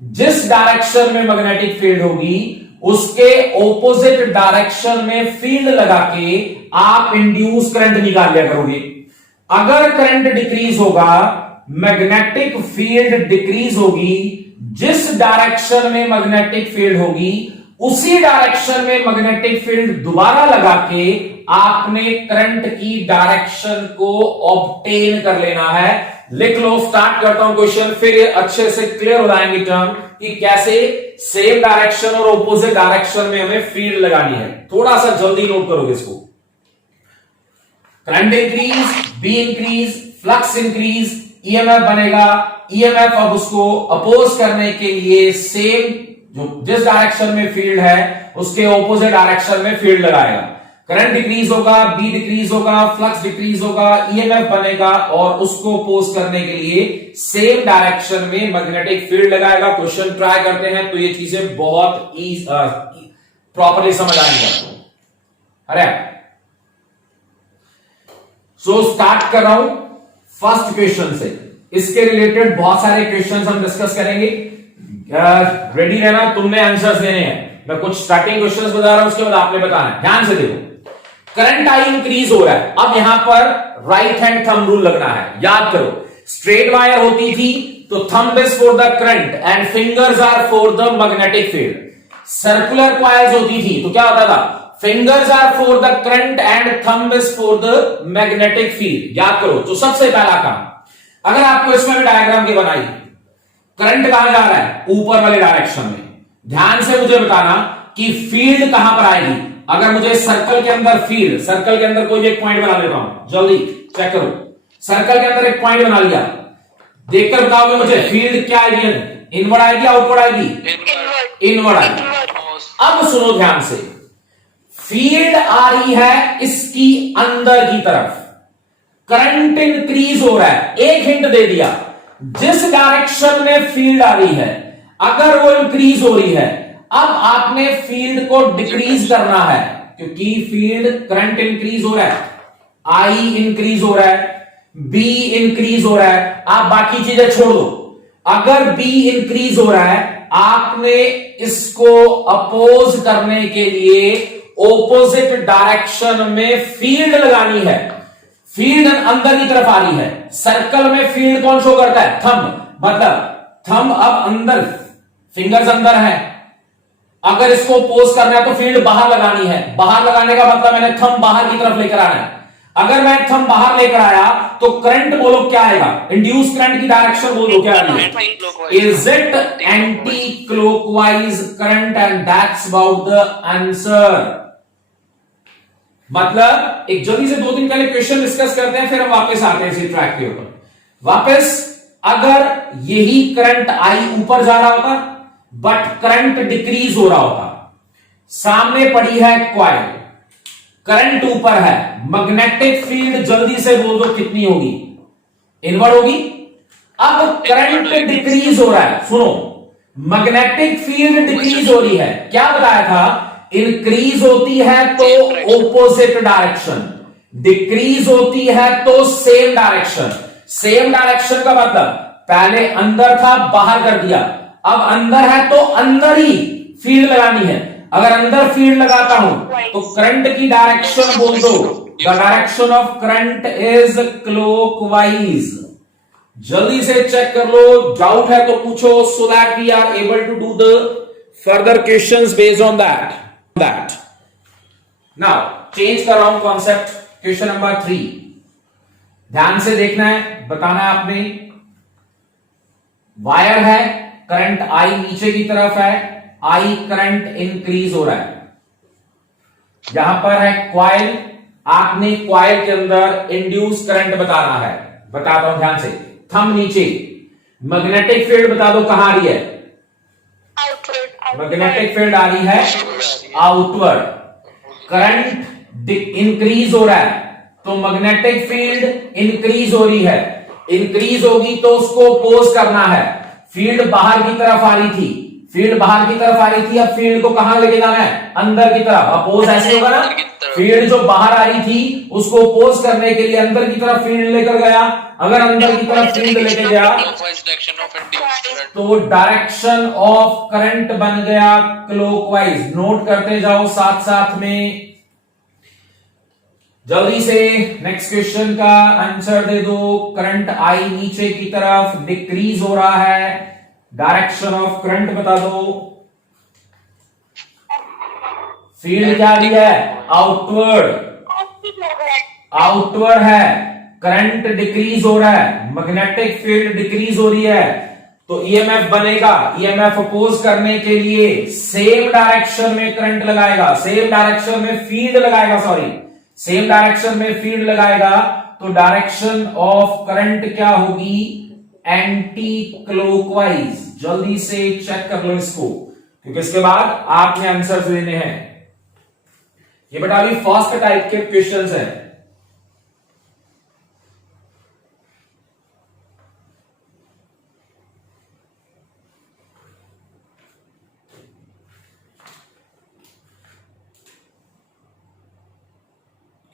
जिस डायरेक्शन में मैग्नेटिक फील्ड होगी उसके ऑपोजिट डायरेक्शन में फील्ड लगा के आप इंड्यूस करंट निकाल लिया करोगे। अगर करंट डिक्रीज होगा, मैग्नेटिक फील्ड डिक्रीज होगी, जिस डायरेक्शन में मैग्नेटिक फील्ड होगी उसी डायरेक्शन में मैग्नेटिक फील्ड दोबारा लगा के आपने करंट की डायरेक्शन को ऑब्टेन कर लेना है। लिख लो, स्टार्ट करता हूं क्वेश्चन, फिर ये अच्छे से क्लियर हो जाएंगे टर्म कि कैसे सेम डायरेक्शन और ऑपोजिट डायरेक्शन में हमें फील्ड लगानी है। थोड़ा सा जल्दी नोट करोगे इसको। Current increase, be increase, flux increase, EMF बनेगा, ईएमएफ अब उसको अपोज करने के लिए सेम जो जिस डायरेक्शन में फील्ड है उसके ऑपोजिट डायरेक्शन में फील्ड लगाएगा। करंट डिक्रीज होगा, बी डिक्रीज होगा, फ्लक्स डिक्रीज होगा, ईएमएफ बनेगा और उसको अपोज करने के लिए सेम डायरेक्शन में मैग्नेटिक फील्ड लगाएगा। क्वेश्चन ट्राई करते हैं तो ये चीजें बहुत प्रॉपरली समझ आएंगी। अरे सो स्टार्ट कर रहा हूं फर्स्ट क्वेश्चन से। इसके रिलेटेड बहुत सारे क्वेश्चंस हम डिस्कस करेंगे। रेडी रहना, तुमने आंसर्स देने हैं। मैं कुछ स्टार्टिंग क्वेश्चंस बता रहा हूं, उसके बाद आपने बताना है। ध्यान से देखो, करंट आई इंक्रीज हो रहा है। अब यहां पर राइट हैंड थंब रूल लगना है। याद करो, स्ट्रेट वायर होती थी तो thumb is for the current and fingers are for the magnetic field. Circular coils होती थी तो क्या होता था, fingers are for the current and thumb is for the magnetic field. याद करो। तो सबसे पहला काम, अगर आपको इसमें भी डायग्राम की बनाई, करंट कहां जा रहा है, ऊपर वाले डायरेक्शन में। ध्यान से मुझे बताना कि फील्ड कहां पर आएगी। अगर मुझे सर्कल के अंदर फील्ड, सर्कल के अंदर कोई भी एक पॉइंट बना लेता हूं, जल्दी चेक करो। सर्कल के अंदर एक पॉइंट बना लिया, देखकर बताओगे मुझे फील्ड क्या आएगी, इनवर्ड आएगी आउटवर्ड आएगी, इनवर्ड आएगी। अब सुनो ध्यान से, फील्ड आ रही है इसकी अंदर की तरफ, करंट इंक्रीज हो रहा है। एक हिंट दे दिया, जिस डायरेक्शन में फील्ड आ रही है अगर वो इंक्रीज हो रही है, अब आपने फील्ड को डिक्रीज करना है, क्योंकि फील्ड करंट इंक्रीज हो रहा है, आई इंक्रीज हो रहा है, बी इंक्रीज हो रहा है। आप बाकी चीजें छोड़ दो। अगर बी इंक्रीज हो रहा है, आपने इसको अपोज करने के लिए ऑपोजिट डायरेक्शन में फील्ड लगानी है। फील्ड अंदर की तरफ आ रही है। सर्कल में फील्ड कौन शो करता है, थंब। मतलब थंब अब अंदर, फिंगर्स अंदर है। अगर इसको पोज करना है तो फील्ड बाहर लगानी है। बाहर लगाने का मतलब मैंने थंब बाहर की तरफ लेकर आना है। अगर मैं थंब बाहर लेकर आया तो करंट बोलो क्या आएगा, इंड्यूस करंट की डायरेक्शन बोलो क्या आएगी, is it anti clockwise current, and that's about the answer. मतलब एक जल्दी से 2 दिन पहले क्वेश्चन डिस्कस करते हैं, फिर हम वापस आते हैं इसी ट्रैक के ऊपर वापस। अगर यही करंट आई ऊपर जा रहा होता बट करंट डिक्रीज हो रहा होता, सामने पड़ी है कॉइल, करंट ऊपर है, मैग्नेटिक फील्ड जल्दी से बोल दो कितनी होगी, इनवर्ड होगी। अब करंट डिक्रीज हो रहा है, सुनो, मैग्नेटिक फील्ड डिक्रीज हो रही है। क्या बताया था, इंक्रीज होती है तो ऑपोजिट डायरेक्शन, डिक्रीज होती है तो सेम डायरेक्शन। सेम डायरेक्शन का मतलब पहले अंदर था, बाहर कर दिया, अब अंदर है तो अंदर ही फील्ड लगानी है। अगर अंदर फील्ड लगाता हूं तो करंट की डायरेक्शन बोल दो, the direction of current is clockwise. जल्दी से चेक कर लो, डाउट है तो पूछो, so that we are able to do the further questions based on that. Now change कर रहा हूं कॉन्सेप्ट, क्वेश्चन नंबर 3। ध्यान से देखना है, बताना है आपने। वायर है, करंट आई नीचे की तरफ है, आई करंट इंक्रीज हो रहा है। यहां पर है कॉइल, आपने कॉइल के अंदर इंड्यूस करंट बताना है। बताता हूं ध्यान से, थंब नीचे। मैग्नेटिक फील्ड बता दो कहां आ रही है? मैग्नेटिक फील्ड आ रही है आउटवर्ड। करंट इंक्रीज हो रहा है, तो मैग्नेटिक फील्ड इंक्रीज हो रही है। इंक्रीज होगी तो उसको अपोज करना है। फील्ड बाहर की तरफ आ रही थी, फील्ड बाहर की तरफ आ रही थी, अब फील्ड को कहां लेके जाना है? अंदर की तरफ। अपोज ऐसे होगा ना, फील्ड जो बाहर आ रही थी उसको अपोज करने के लिए अंदर की तरफ फील्ड लेकर गया। अगर अंदर की तरफ फील्ड लेके गया तो डायरेक्शन ऑफ करंट बन गया क्लॉकवाइज। नोट करते जाओ साथ साथ में, जल्दी से नेक्स्ट क्वेश्चन का आंसर दे दो। करंट आई नीचे की तरफ डिक्रीज हो रहा है, डायरेक्शन ऑफ करंट बता दो। फील्ड क्या दी है? आउटवर्ड, आउटवर्ड है। करंट डिक्रीज हो रहा है, मैग्नेटिक फील्ड डिक्रीज हो रही है, तो ईएमएफ बनेगा। ईएमएफ अपोज करने के लिए सेम डायरेक्शन में करंट लगाएगा, सेम डायरेक्शन में फील्ड लगाएगा, सॉरी सेम डायरेक्शन में फील्ड लगाएगा, तो डायरेक्शन ऑफ करंट क्या होगी? Anti clockwise. जल्दी से चेक कर लो इसको, क्योंकि इसके बाद आपने आंसर देने हैं। ये बेटा अभी फर्स्ट टाइप के क्वेश्चंस हैं।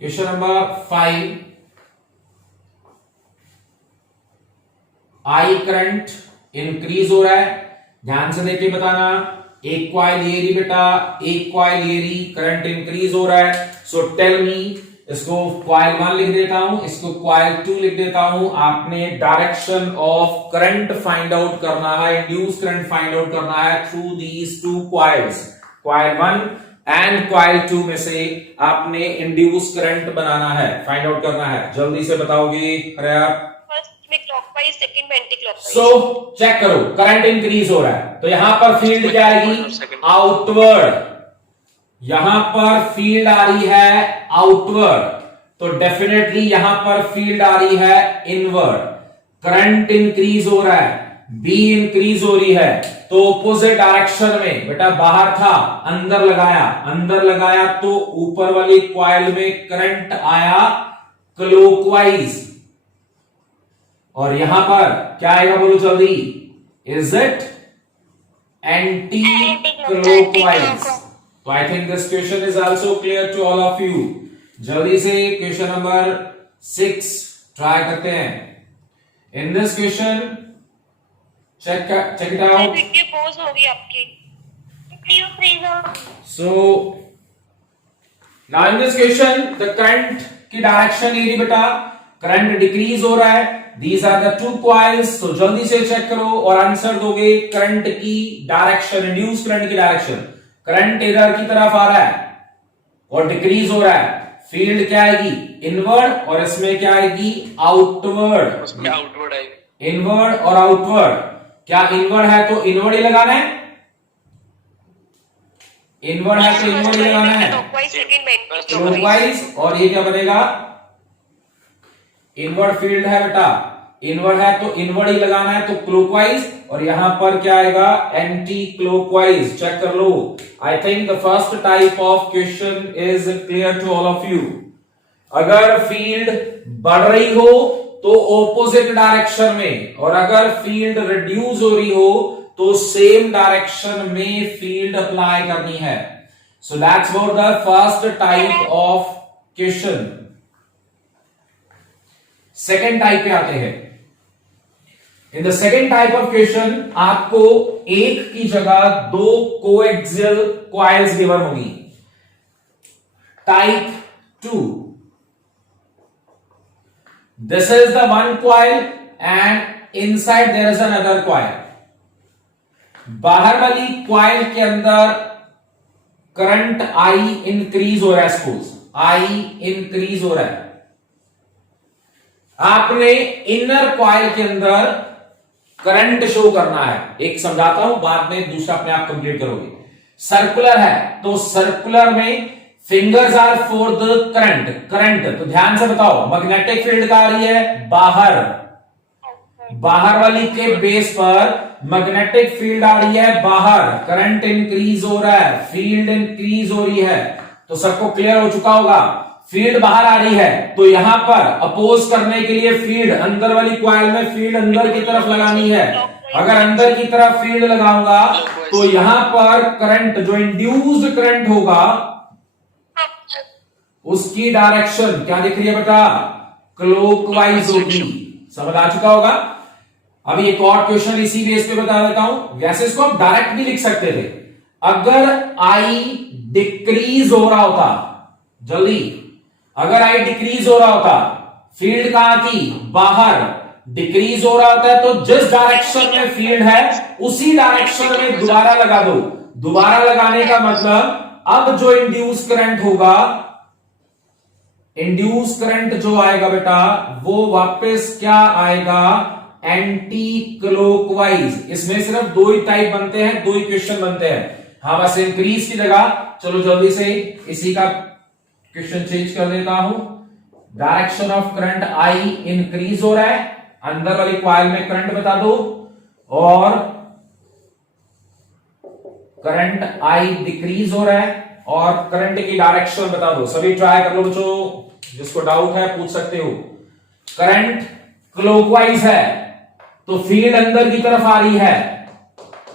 Question number 5, I current increase हो रहा है, ध्यान से देखिए बताना। एक कॉइल ये रही बेटा, एक कॉइल ये रही, करंट इंक्रीज हो रहा है। सो टेल मी, इसको कॉइल 1 लिख देता हूं, इसको कॉइल 2 लिख देता हूं। आपने direction of current find out करना है, इंड्यूस करंट फाइंड आउट करना है through these two coils, coil 1 and coil 2 में से आपने इंड्यूस करंट बनाना है, फाइंड आउट करना है। जल्दी से बताओगे? अरे आप क्लॉकवाइज, सेकंड में एंटी क्लॉकवाइज। सो चेक करो, करंट इंक्रीज हो रहा है, तो यहां पर फील्ड क्या आएगी? आउटवर्ड। यहां पर फील्ड आ रही है आउटवर्ड, तो डेफिनेटली यहां पर फील्ड आ रही है इनवर्ड। करंट इंक्रीज हो रहा है, बी इंक्रीज हो रही है, तो ऑपोजिट डायरेक्शन में बेटा, बाहर था अंदर लगाया, अंदर लगाया तो ऊपर वाली कॉइल में करंट आया क्लॉकवाइज। और यहां पर क्या आएगा? बोलो जल्दी। Is it anti clockwise? तो I think this question is also clear to all of you. जल्दी से क्वेश्चन नंबर 6 ट्राई करते हैं। In this question check it out. Video pause होगी आपकी, so now in this question the current की डायरेक्शन ये रही बेटा, करंट डिक्रीज हो रहा है, these are the two coils। तो जल्दी से चेक करो और आंसर दोगे। करंट की डायरेक्शन, इंड्यूस करंट की डायरेक्शन, करंट इधर की तरफ आ रहा है और डिक्रीज हो रहा है, फील्ड क्या आएगी? इनवर्ड, और इसमें क्या आएगी? आउटवर्ड। उसमें आउटवर्ड आएगी, इनवर्ड और आउटवर्ड। क्या इनवर्ड है तो इनवर्ड ही लगाना है, इनवर्ड है तो इनवर्ड ही लगाना है, क्लॉकवाइज। और ये क्या बनेगा? इनवर्ड फील्ड है बेटा, इनवर्ड है तो इनवर्ड ही लगाना है, तो क्लॉकवाइज। और यहां पर क्या आएगा? Anti clockwise. चेक कर लो। I think the first type of question is clear to all of you. अगर फील्ड बढ़ रही हो तो ऑपोजिट डायरेक्शन में, और अगर फील्ड रिड्यूस हो रही हो तो सेम डायरेक्शन में फील्ड अप्लाई करनी है। So that's about the first type of question. Second type पे आते हैं। In the second type of question आपको एक की जगह 2 कोएक्सियल कॉइल्स गिवन होगी। Type 2, this is the one coil and inside there is another coil। बाहर वाली कॉइल के अंदर करंट आई इंक्रीज हो रहा है, सपोज आई इंक्रीज हो रहा है। आपने इनर कॉइल के अंदर करंट शो करना है। एक समझाता हूं, बाद में दूसरा अपने आप कंप्लीट करोगे। सर्कुलर है तो सर्कुलर में fingers are for the current, current तो ध्यान से बताओ, मैग्नेटिक फील्ड का आ रही है बाहर, बाहर वाली के बेस पर मैग्नेटिक फील्ड आ रही है बाहर, करंट इंक्रीज हो रहा है, फील्ड इंक्रीज हो रही है। तो सबको क्लियर हो चुका होगा, फील्ड बाहर आ रही है तो यहां पर अपोज करने के लिए फील्ड अंदर वाली कॉइल में फील्ड अंदर की तरफ लगानी है। अगर अंदर की तरफ फील्ड लगाऊंगा तो यहां पर करंट, जो इंड्यूस्ड करंट होगा उसकी डायरेक्शन क्या दिख रही है बेटा, क्लॉकवाइज होगी। समझ आ चुका होगा। अभी एक और क्वेश्चन इसी बेस पे बता देता हूं, वैसे इसको आप डायरेक्ट भी लिख सकते थे। अगर आई डिक्रीज हो रहा होता, जल्दी, अगर आई डिक्रीज हो रहा होता, फील्ड कहां थी, बाहर, डिक्रीज हो रहा होता है तो जिस डायरेक्शन में फील्ड है उसी डायरेक्शन में दोबारा लगा दो। दोबारा लगाने का मतलब अब जो इंड्यूस करंट होगा, इंड्यूस करंट जो आएगा बेटा वो वापस क्या आएगा, एंटी क्लॉकवाइज। इसमें सिर्फ दो ही टाइप बनते हैं, दो ही क्वेश्चन बनते हैं। हाँ बस इंक्रीज की जगह चलो जल्दी से इसी का क्वेश्चन चेंज कर देता हूं। Direction of current I increase हो रहा है, अंदर वाली कॉइल में करंट बता दो, और करंट आई डिक्रीज हो रहा है और करंट की डायरेक्शन बता दो। सभी ट्राई कर लो बच्चों, जिसको डाउट है पूछ सकते हो। करंट क्लॉकवाइज है तो फील्ड अंदर की तरफ आ रही है,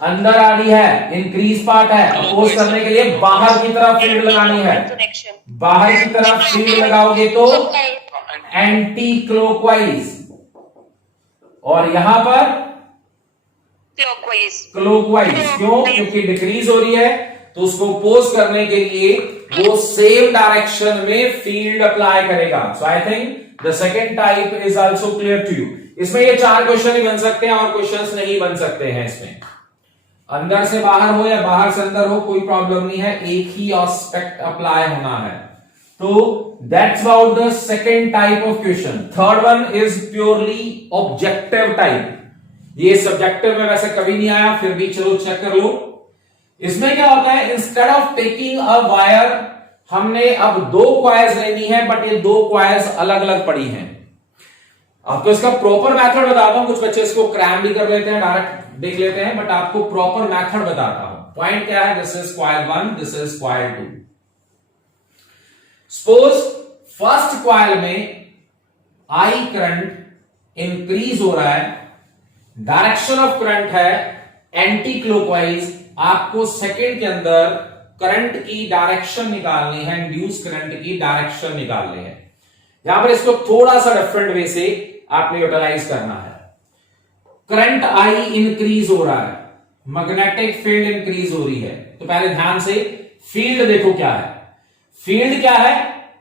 अंदर आ रही है, इंक्रीज पार्ट है, अपोज करने के लिए बाहर की तरफ फील्ड लगानी है। बाहर की तरफ फील्ड लगाओगे तो एंटी क्लॉकवाइज, और यहां पर क्लॉकवाइज। क्यों? क्योंकि डिक्रीज हो रही है तो उसको अपोज करने के लिए वो सेम डायरेक्शन में फील्ड अप्लाई करेगा। So I think the second type is also clear to you. इसमें ये चार क्वेश्चन ही बन सकते हैं और क्वेश्चंस नहीं बन सकते हैं इसमें। अंदर से बाहर हो या बाहर से अंदर हो कोई प्रॉब्लम नहीं है, एक ही एस्पेक्ट अप्लाई होना है। तो that's about the second type of question. Third one is purely objective type. ये सब्जेक्टिव में वैसे कभी नहीं आया, फिर भी चलो चेक कर लो। इसमें क्या होता है, instead of taking a wire, हमने अब दो क्वायर्स लेनी है, बट ये दो क्वायर्स अलग अलग पड़ी हैं। आपको इसका प्रॉपर मेथड बताता हूं, कुछ बच्चे इसको क्रैम भी कर लेते हैं, डायरेक्ट देख लेते हैं, बट आपको प्रॉपर मेथड बताता हूं। पॉइंट क्या है, this is coil 1, this is coil 2। Suppose first coil में आई करंट इंक्रीज हो रहा है, डायरेक्शन ऑफ करंट है एंटी क्लॉकवाइज। आपको सेकेंड के अंदर करंट की डायरेक्शन निकालनी है, इंड्यूस करंट की डायरेक्शन निकालनी है। यहां पर इसको थोड़ा सा डिफरेंट वे से आपने यूटिलाइज करना है। करंट आई इंक्रीज हो रहा है, मैग्नेटिक फील्ड इंक्रीज हो रही है, तो पहले ध्यान से फील्ड देखो क्या है। फील्ड क्या है,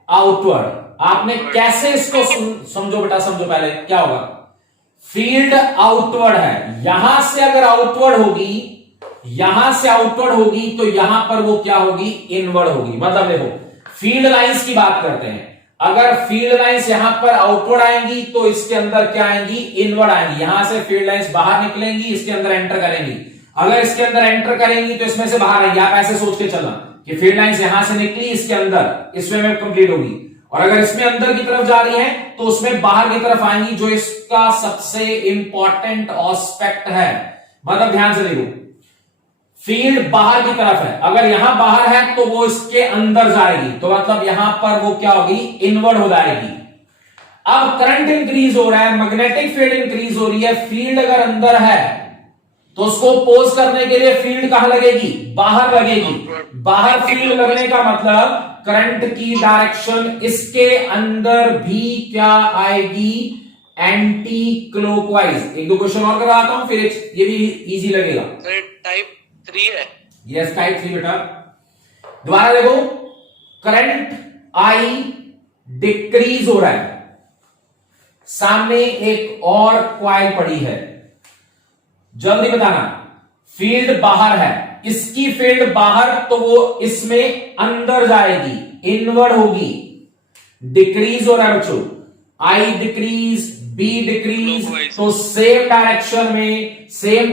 आउटवर्ड। आपने कैसे इसको समझो बेटा, समझो पहले क्या होगा। फील्ड आउटवर्ड है, यहां से अगर आउटवर्ड होगी, यहां से आउटवर्ड होगी तो यहां पर वो क्या होगी, इनवर्ड होगी। मतलब देखो फील्ड लाइंस की बात करते हैं, अगर फील्ड लाइंस यहां पर आउटवर्ड आएंगी तो इसके अंदर क्या आएंगी, इनवर्ड आएंगी। यहां से फील्ड लाइंस बाहर निकलेंगी, इसके अंदर एंटर करेंगी। अगर इसके अंदर एंटर करेंगी तो इसमें से बाहर आएंगी। आप ऐसे सोच के चलना कि फील्ड लाइंस यहां से निकली, इसके अंदर इसमें में कंप्लीट होगी, और अगर इसमें अंदर की तरफ जा रही है तो उसमें बाहर की तरफ आएंगी, जो इसका सबसे इंपॉर्टेंट एस्पेक्ट है। मतलब ध्यान से देखो, फील्ड बाहर की तरफ है, अगर यहां बाहर है तो वो इसके अंदर जाएगी, तो मतलब यहां पर वो क्या होगी, इनवर्ड हो जाएगी। अब करंट इंक्रीज हो रहा है, मैग्नेटिक फील्ड इंक्रीज हो रही है, फील्ड अगर अंदर है तो उसको अपोज करने के लिए फील्ड कहां लगेगी, बाहर लगेगी। बाहर फील्ड लगने का मतलब करंट की डायरेक्शन इसके अंदर भी क्या आएगी, एंटी क्लॉकवाइज। एक दो क्वेश्चन और करवाता हूं, फिर ये भी इजी लगेगा। टाइप 3 है। यस टाइप 3 बेटा। दोबारा देखो, करंट आई डिक्रीज हो रहा है, सामने एक और कॉइल पड़ी है, जल्दी बताना। फील्ड बाहर है, इसकी फील्ड बाहर तो वो इसमें अंदर जाएगी, इनवर्ड होगी। डिक्रीज हो रहा है बच्चों, आई डिक्रीज, बी डिक्रीज, Clockwise. तो सेम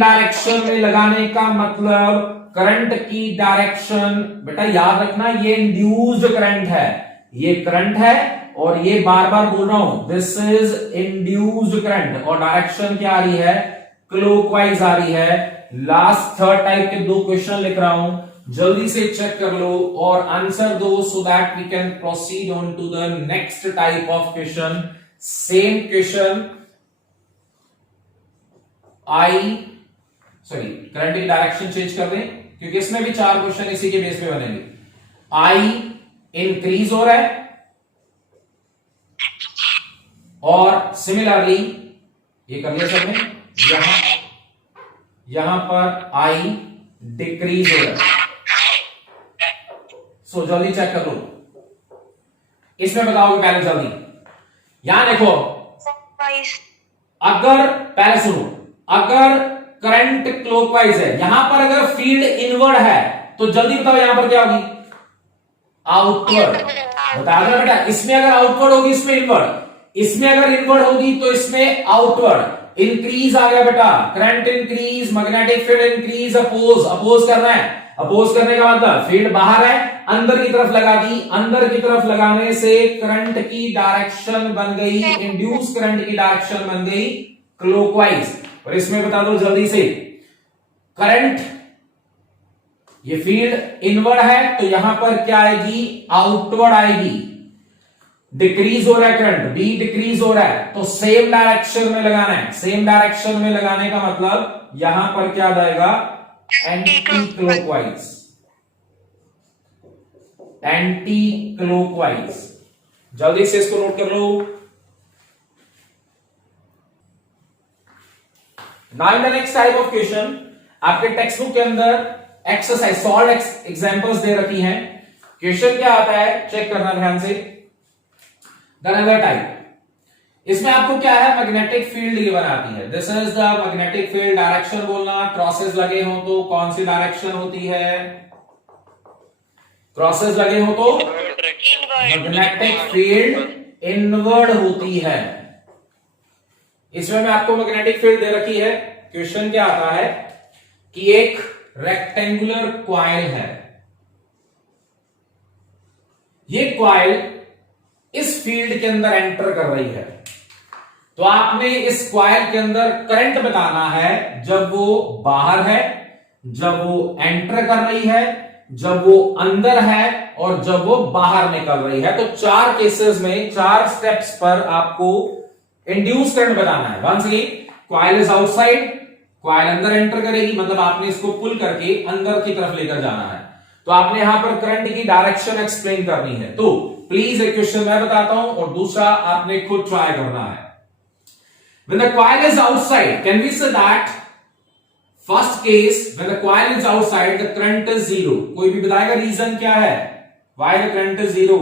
डायरेक्शन में लगाने का मतलब करंट की डायरेक्शन, बेटा याद रखना ये इंड्यूस्ड करंट है, ये करंट है और ये बार बार बोल रहा हूं दिस इज इंड्यूस्ड करंट, और डायरेक्शन क्या आ रही है, क्लॉकवाइज आ रही है। लास्ट थर्ड टाइप के 2 क्वेश्चन लिख रहा हूं, जल्दी से चेक कर लो और आंसर दो so that we can proceed on to the next type of question. Same question, current की डायरेक्शन चेंज कर दें क्योंकि इसमें भी 4 क्वेश्चन इसी के बेस पे बनेंगे। आई इंक्रीज हो रहा है और सिमिलरली ये कर लिया सबने, यहां पर आई डिक्रीज हो रहा है। सो जल्दी चेक कर लो, इसमें बताओगे पहले जल्दी। यहां देखो, अगर पहले सुनो, अगर करंट क्लॉकवाइज है, यहां पर अगर फील्ड इनवर्ड है तो जल्दी बताओ यहां पर क्या होगी, आउटवर्ड। बता दो बेटा, इसमें अगर आउटवर्ड होगी इसमें इनवर्ड, इसमें अगर इनवर्ड होगी तो इसमें आउटवर्ड। इंक्रीज आ गया बेटा, current increase, magnetic field increase, oppose करना है। अपोज करने का मतलब फील्ड बाहर है, अंदर की तरफ लगा दी, अंदर की तरफ लगाने से करंट की डायरेक्शन बन गई, इंड्यूस करंट की डायरेक्शन बन गई क्लॉकवाइज। और इसमें बता दो जल्दी से, करंट ये फील्ड इनवर्ड है तो यहां पर क्या आएगी, आउटवर्ड आएगी। डिक्रीज हो रहा है करंट, बी डिक्रीज हो रहा है तो सेम डायरेक्शन में लगाना है। सेम डायरेक्शन में लगाने का मतलब यहां पर क्या जाएगा, एंटी क्लॉकवाइज, एंटी क्लॉकवाइज। जल्दी से इसको नोट कर लो। Now in the next type of question, आपके टेक्स्ट बुक के अंदर एक्सरसाइज सॉल्व एग्जांपल्स दे रखी हैं। क्वेश्चन क्या आता है चेक करना ध्यान से। द अनदर टाइप, इसमें आपको क्या है, मैग्नेटिक फील्ड ये बनाती है। This is the magnetic field, direction बोलना, क्रॉसेस लगे हो तो कौन सी डायरेक्शन होती है, क्रॉसेस लगे हो तो मैग्नेटिक फील्ड इनवर्ड होती है। इसमें मैं आपको मैग्नेटिक फील्ड दे रखी है। क्वेश्चन क्या आता है कि एक रेक्टेंगुलर क्वाइल है, ये क्वाइल इस फील्ड के अंदर एंटर कर रही है, तो आपने इस क्वाइल के अंदर करंट बताना है जब वो बाहर है, जब वो एंटर कर रही है, जब वो अंदर है और जब वो बाहर निकल रही है। तो 4 केसेस में 4 स्टेप्स पर आपको इंड्यूस करंट बताना है। Once again, coil is outside, coil अंदर एंटर करेगी, मतलब आपने इसको पुल करके अंदर की तरफ लेकर जाना है। तो आपने यहां पर करंट की डायरेक्शन एक्सप्लेन करनी है। तो प्लीज एक क्वेश्चन मैं बताता हूं और दूसरा आपने खुद ट्राई करना है। When the coil is outside, can we say that first case when the coil is outside the current is zero? कोई भी बताएगा रीजन क्या है, why the current is zero?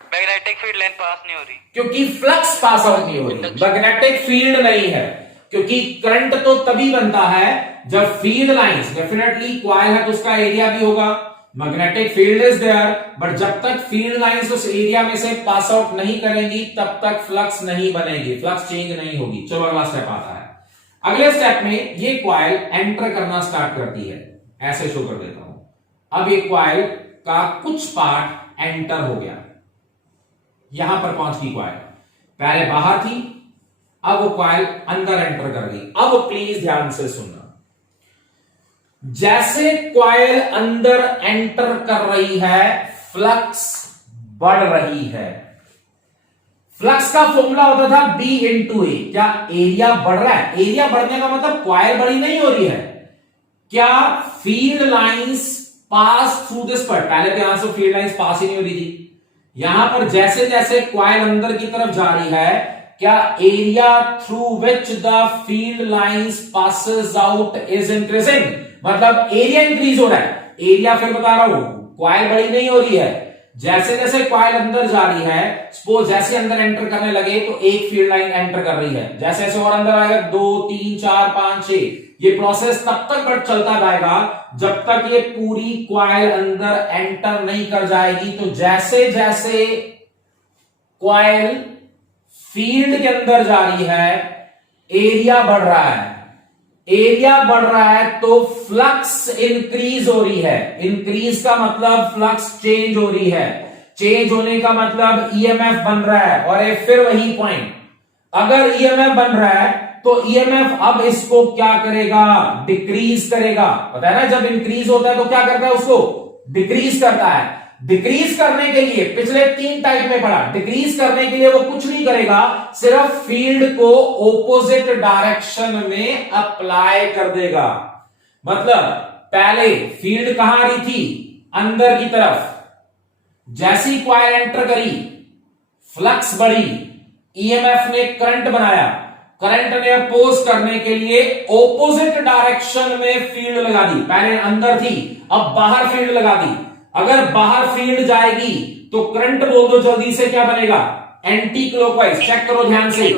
Magnetic field line pass नहीं हो रही, क्योंकि फ्लक्स पास आउट नहीं हो रही, मैग्नेटिक फील्ड नहीं है। क्योंकि करंट तो तभी बनता है जब फील्ड लाइंस, डेफिनेटली क्वाइल है तो उसका एरिया भी होगा, magnetic field is there, but जब तक फील्ड लाइंस उस एरिया में से पास आउट नहीं करेंगी तब तक फ्लक्स नहीं बनेगी, फ्लक्स चेंज नहीं होगी। चलो अगला स्टेप आता है। अगले स्टेप में ये क्वाइल एंटर करना स्टार्ट करती है, ऐसे शो कर देता हूं। अब ये क्वाइल का कुछ पार्ट एंटर हो गया, यहां पर पहुंच गई क्वाइल, पहले बाहर थी, अब वो क्वाइल अंदर एंटर कर गई। अब प्लीज ध्यान से सुनना, जैसे क्वाइल अंदर एंटर कर रही है फ्लक्स बढ़ रही है। फ्लक्स का फॉर्मूला होता था B इंटू ए। क्या एरिया बढ़ रहा है, एरिया बढ़ने का मतलब क्वाइल बड़ी नहीं हो रही है। क्या field lines pass through this पर, पहले तो यहां से फील्ड लाइंस पास ही नहीं हो रही थी, यहां पर जैसे जैसे क्वाइल अंदर की तरफ जा रही है, क्या area through which the field lines passes out is increasing, मतलब एरिया इंक्रीज हो रहा है। एरिया फिर बता रहा हूं, क्वाइल बड़ी नहीं हो रही है, जैसे जैसे क्वाइल अंदर जा रही है, सपोज जैसे अंदर एंटर करने लगे तो एक फील्ड लाइन एंटर कर रही है, जैसे जैसे और अंदर आएगा 2 3 4 5 6, ये प्रोसेस तब तक बट चलता जाएगा जब तक ये पूरी क्वाइल अंदर एंटर नहीं कर जाएगी। तो जैसे जैसे क्वाइल फील्ड के अंदर जा रही है, एरिया बढ़ रहा है, एरिया बढ़ रहा है तो फ्लक्स इंक्रीज हो रही है। इंक्रीज का मतलब फ्लक्स चेंज हो रही है, चेंज होने का मतलब ईएमएफ बन रहा है। और ये फिर वही पॉइंट, अगर ईएमएफ बन रहा है तो ईएमएफ अब इसको क्या करेगा, डिक्रीज करेगा। पता है ना, जब इंक्रीज होता है तो क्या करता है, उसको डिक्रीज करता है। डिक्रीज करने के लिए पिछले 3 टाइप में पढ़ा, डिक्रीज करने के लिए वो कुछ नहीं करेगा, सिर्फ फील्ड को ऑपोजिट डायरेक्शन में अप्लाई कर देगा। मतलब पहले फील्ड कहां आ रही थी, अंदर की तरफ, जैसी कॉइल एंटर करी फ्लक्स बढ़ी, ईएमएफ ने करंट बनाया, करंट ने अपोज करने के लिए ऑपोजिट डायरेक्शन में फील्ड लगा दी। पहले अंदर थी, अब बाहर फील्ड लगा दी। अगर बाहर फील्ड जाएगी तो करंट बोल दो जल्दी से, क्या बनेगा, एंटी क्लॉकवाइज। चेक करो ध्यान से,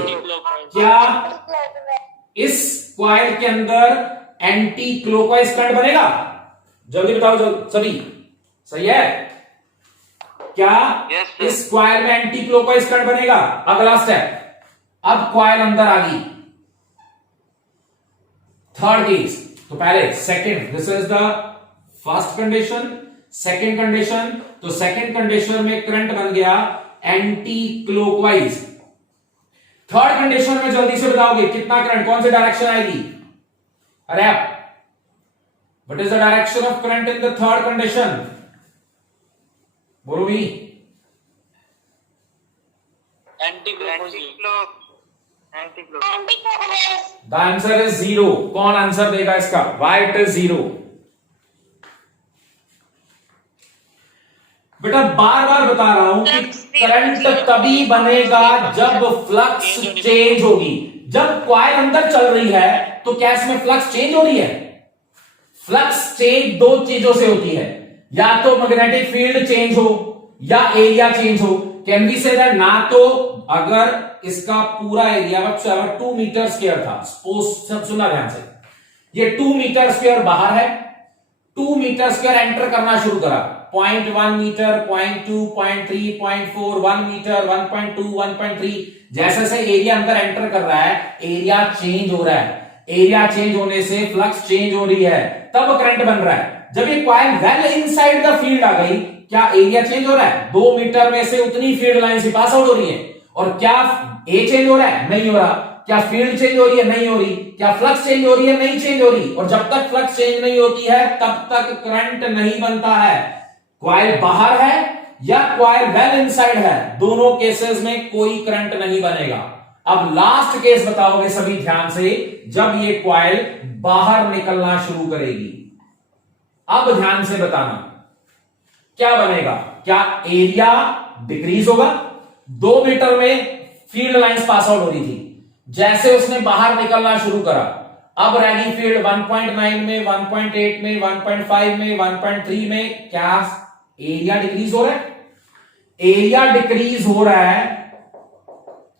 क्या इस कॉइल के अंदर एंटी क्लॉकवाइज करंट बनेगा? जल्दी बताओ सभी, सही है क्या? इस कॉइल में एंटी क्लॉकवाइज करंट बनेगा। अगला स्टेप, अब कॉइल अंदर आ गई, थर्ड केस। तो पहले second, this is the first condition, second condition. तो सेकंड कंडीशन में करंट बन गया एंटी क्लॉकवाइज। थर्ड कंडीशन में जल्दी से बताओगे कितना करंट, कौन सी डायरेक्शन आएगी? अरे आप, what is the direction of current in the third condition? बोलो भी। The answer is 0। कौन आंसर देगा इसका? Why it is 0? बेटा बार बार बता रहा हूं कि करंट तभी बनेगा जब फ्लक्स चेंज होगी। जब कॉइल अंदर चल रही है तो क्या इसमें फ्लक्स चेंज हो रही है? फ्लक्स चेंज 2 चीजों से होती है, या तो मैग्नेटिक फील्ड चेंज हो या एरिया चेंज हो। कैन बी से दैट, ना तो अगर इसका पूरा एरिया 2 मीटर स्क्वायर था, सब सुना ध्यान से, ये 2 मीटर स्क्वायर बाहर है, 2 मीटर स्क्वायर एंटर करना शुरू करा, 0.1 मीटर, 0.2, 0.3, 0.4, 1 मीटर, 1.2, 1.3, जैसे जैसे एरिया अंदर एंटर कर रहा है एरिया चेंज हो रहा है, एरिया चेंज होने से फ्लक्स चेंज हो रही है, तब करंट बन रहा है। जब ये coil well inside the field आ गई, क्या एरिया चेंज हो रहा है? 2 मीटर में से उतनी फील्ड लाइन से पास आउट हो रही है। और क्या ए चेंज हो रहा है? नहीं हो रहा। क्या फील्ड चेंज हो रही है? नहीं हो रही। क्या फ्लक्स चेंज हो रही है? नहीं चेंज हो रही। और जब तक फ्लक्स चेंज नहीं होती है तब तक करंट नहीं बनता है। कॉइल बाहर है या कॉइल वेल इनसाइड है, दोनों केसेस में कोई करंट नहीं बनेगा। अब लास्ट केस बताओगे सभी ध्यान से, जब ये कॉइल बाहर निकलना शुरू करेगी। अब ध्यान से बताना क्या बनेगा। क्या एरिया डिक्रीज होगा? 2 मीटर में फील्ड लाइंस पास आउट हो रही थी, जैसे उसने बाहर निकलना शुरू करा, अब रहेगी फील्ड 1.9 में, 1.8 में, 1.5 में, 1.3 में। क्या एरिया डिक्रीज हो रहा है? एरिया डिक्रीज हो रहा है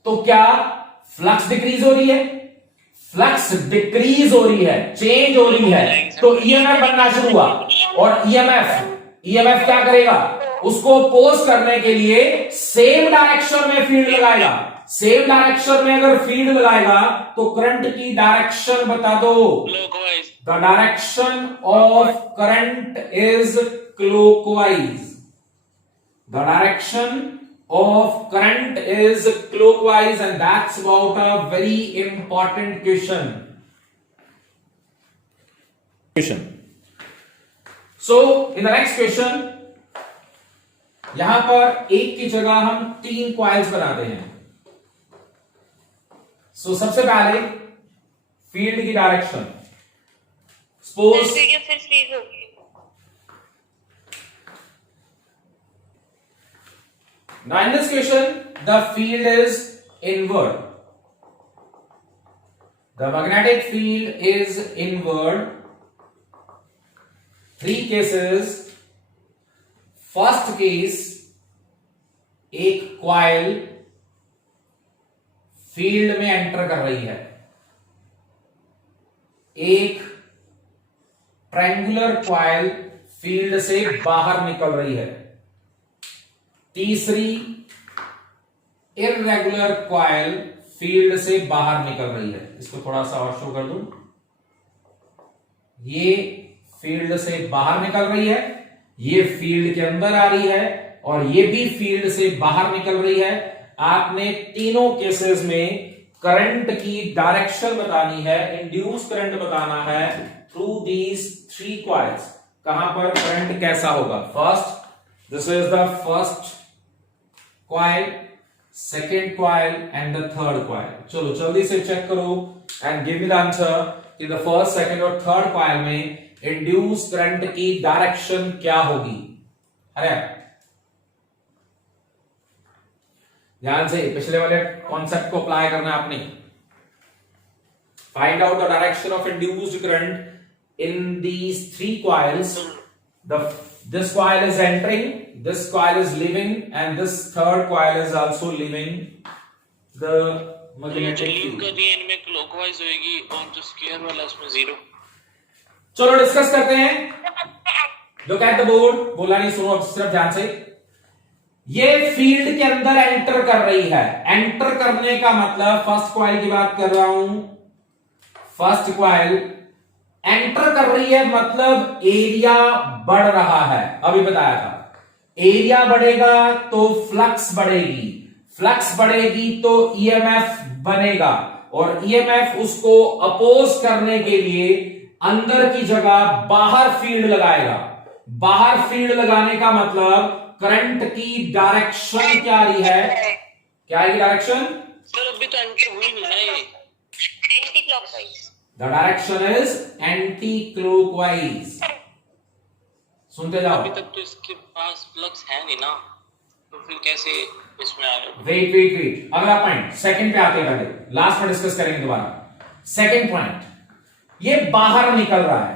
तो क्या फ्लक्स डिक्रीज हो रही है? फ्लक्स डिक्रीज हो रही है, चेंज हो रही है, तो ईएमएफ बनना शुरू हुआ। और ईएमएफ क्या करेगा? उसको अपोज करने के लिए सेम डायरेक्शन में फील्ड लगाएगा। सेम डायरेक्शन में अगर फील्ड लगाएगा तो करंट की डायरेक्शन बता दो। The direction of current is clockwise. The direction of current is clockwise, and that's about a very important question. So in the next question, यहां पर एक की जगह हम 3 कॉइल्स बनाते हैं। So सबसे पहले फील्ड की डायरेक्शन, सपोज फिर फ्रीज होगी। Now in this question, the field is inward. The magnetic field is inward. 3 cases. First case, एक कॉइल फील्ड में एंटर कर रही है, एक ट्रायंगुलर कॉइल फील्ड से बाहर निकल रही है, तीसरी इररेगुलर कॉइल फील्ड से बाहर निकल रही है। इसको थोड़ा सा और शो कर दूं। ये फील्ड से बाहर निकल रही है, ये फील्ड के अंदर आ रही है, और ये भी फील्ड से बाहर निकल रही है। आपने तीनों केसेस में करंट की डायरेक्शन बतानी है, इंड्यूस करंट बताना है थ्रू दीज 3 कॉइल्स। कहां पर करंट कैसा होगा? First, this is the first coil, second coil and the third coil. चलो जल्दी से चेक करो and give me the answer कि द फर्स्ट, सेकेंड और थर्ड कॉइल में इंड्यूस करंट की डायरेक्शन क्या होगी। अरे ध्यान से पिछले वाले कॉन्सेप्ट को अप्लाई करना है आपने। Find out the direction of induced current in these 3 coils. This coil is entering, this coil is leaving, and this third coil is also leaving the magnetic leave field. कर रही है, इनमें क्लॉकवाइज होएगी और जो स्क्वायर वाला उसमें 0। चलो डिस्कस करते हैं। Look at the board. बोला नहीं, सुनो अब सिर्फ ध्यान से। ये फील्ड के अंदर एंटर कर रही है। एंटर करने का मतलब, फर्स्ट कॉइल की बात कर रहा हूं, फर्स्ट कॉइल एंटर कर रही है मतलब एरिया बढ़ रहा है। अभी बताया था, एरिया बढ़ेगा तो फ्लक्स बढ़ेगी, फ्लक्स बढ़ेगी तो ईएमएफ बनेगा, और ईएमएफ उसको अपोज करने के लिए अंदर की जगह बाहर फील्ड लगाएगा। बाहर फील्ड लगाने का मतलब करंट की डायरेक्शन क्या रही है? क्या है डायरेक्शन? सर अभी तो एंटर हुई नहीं ना ये। Anti clockwise. The direction is anti-clockwise. सुनते जाओ। अभी तक तो इसके पास फ्लक्स है नहीं ना, तो फिर कैसे इसमें आ रहा है? वेट अगला पॉइंट, सेकंड पे आते हैं, पहले लास्ट में डिस्कस करेंगे दोबारा। सेकंड पॉइंट, ये बाहर निकल रहा है।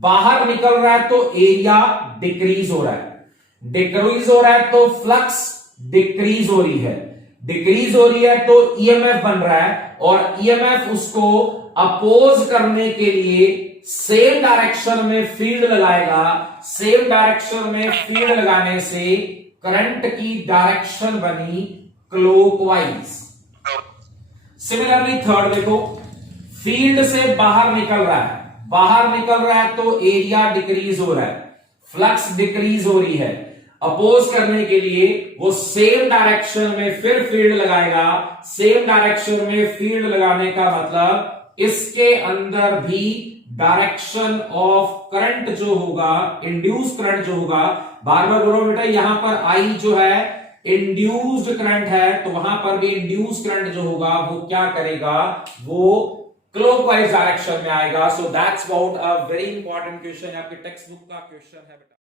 बाहर निकल रहा है तो एरिया डिक्रीज हो रहा है, डिक्रीज हो रहा है तो फ्लक्स डिक्रीज हो रही है, डिक्रीज हो रही है तो ईएमएफ बन रहा है, और ईएमएफ उसको अपोज करने के लिए सेम डायरेक्शन में फील्ड लगाएगा। सेम डायरेक्शन में फील्ड लगाने से करंट की डायरेक्शन बनी क्लॉकवाइज। सिमिलरली थर्ड देखो, फील्ड से बाहर निकल रहा है, बाहर निकल रहा है तो एरिया डिक्रीज हो रहा है, फ्लक्स डिक्रीज हो रही है। अपोज करने के लिए वो सेम डायरेक्शन में फिर फील्ड लगाएगा। सेम डायरेक्शन में फील्ड लगाने का मतलब इसके अंदर भी डायरेक्शन ऑफ करंट जो होगा, इंड्यूस करंट जो होगा, बार बार बोलो बेटा, यहां पर आई जो है इंड्यूस्ड करंट है, तो वहां पर भी इंड्यूस करंट जो होगा वो क्या करेगा? वो क्लॉकवाइज डायरेक्शन में आएगा। So that's about a very important question, आपके टेक्स्ट बुक का क्वेश्चन है बेटा।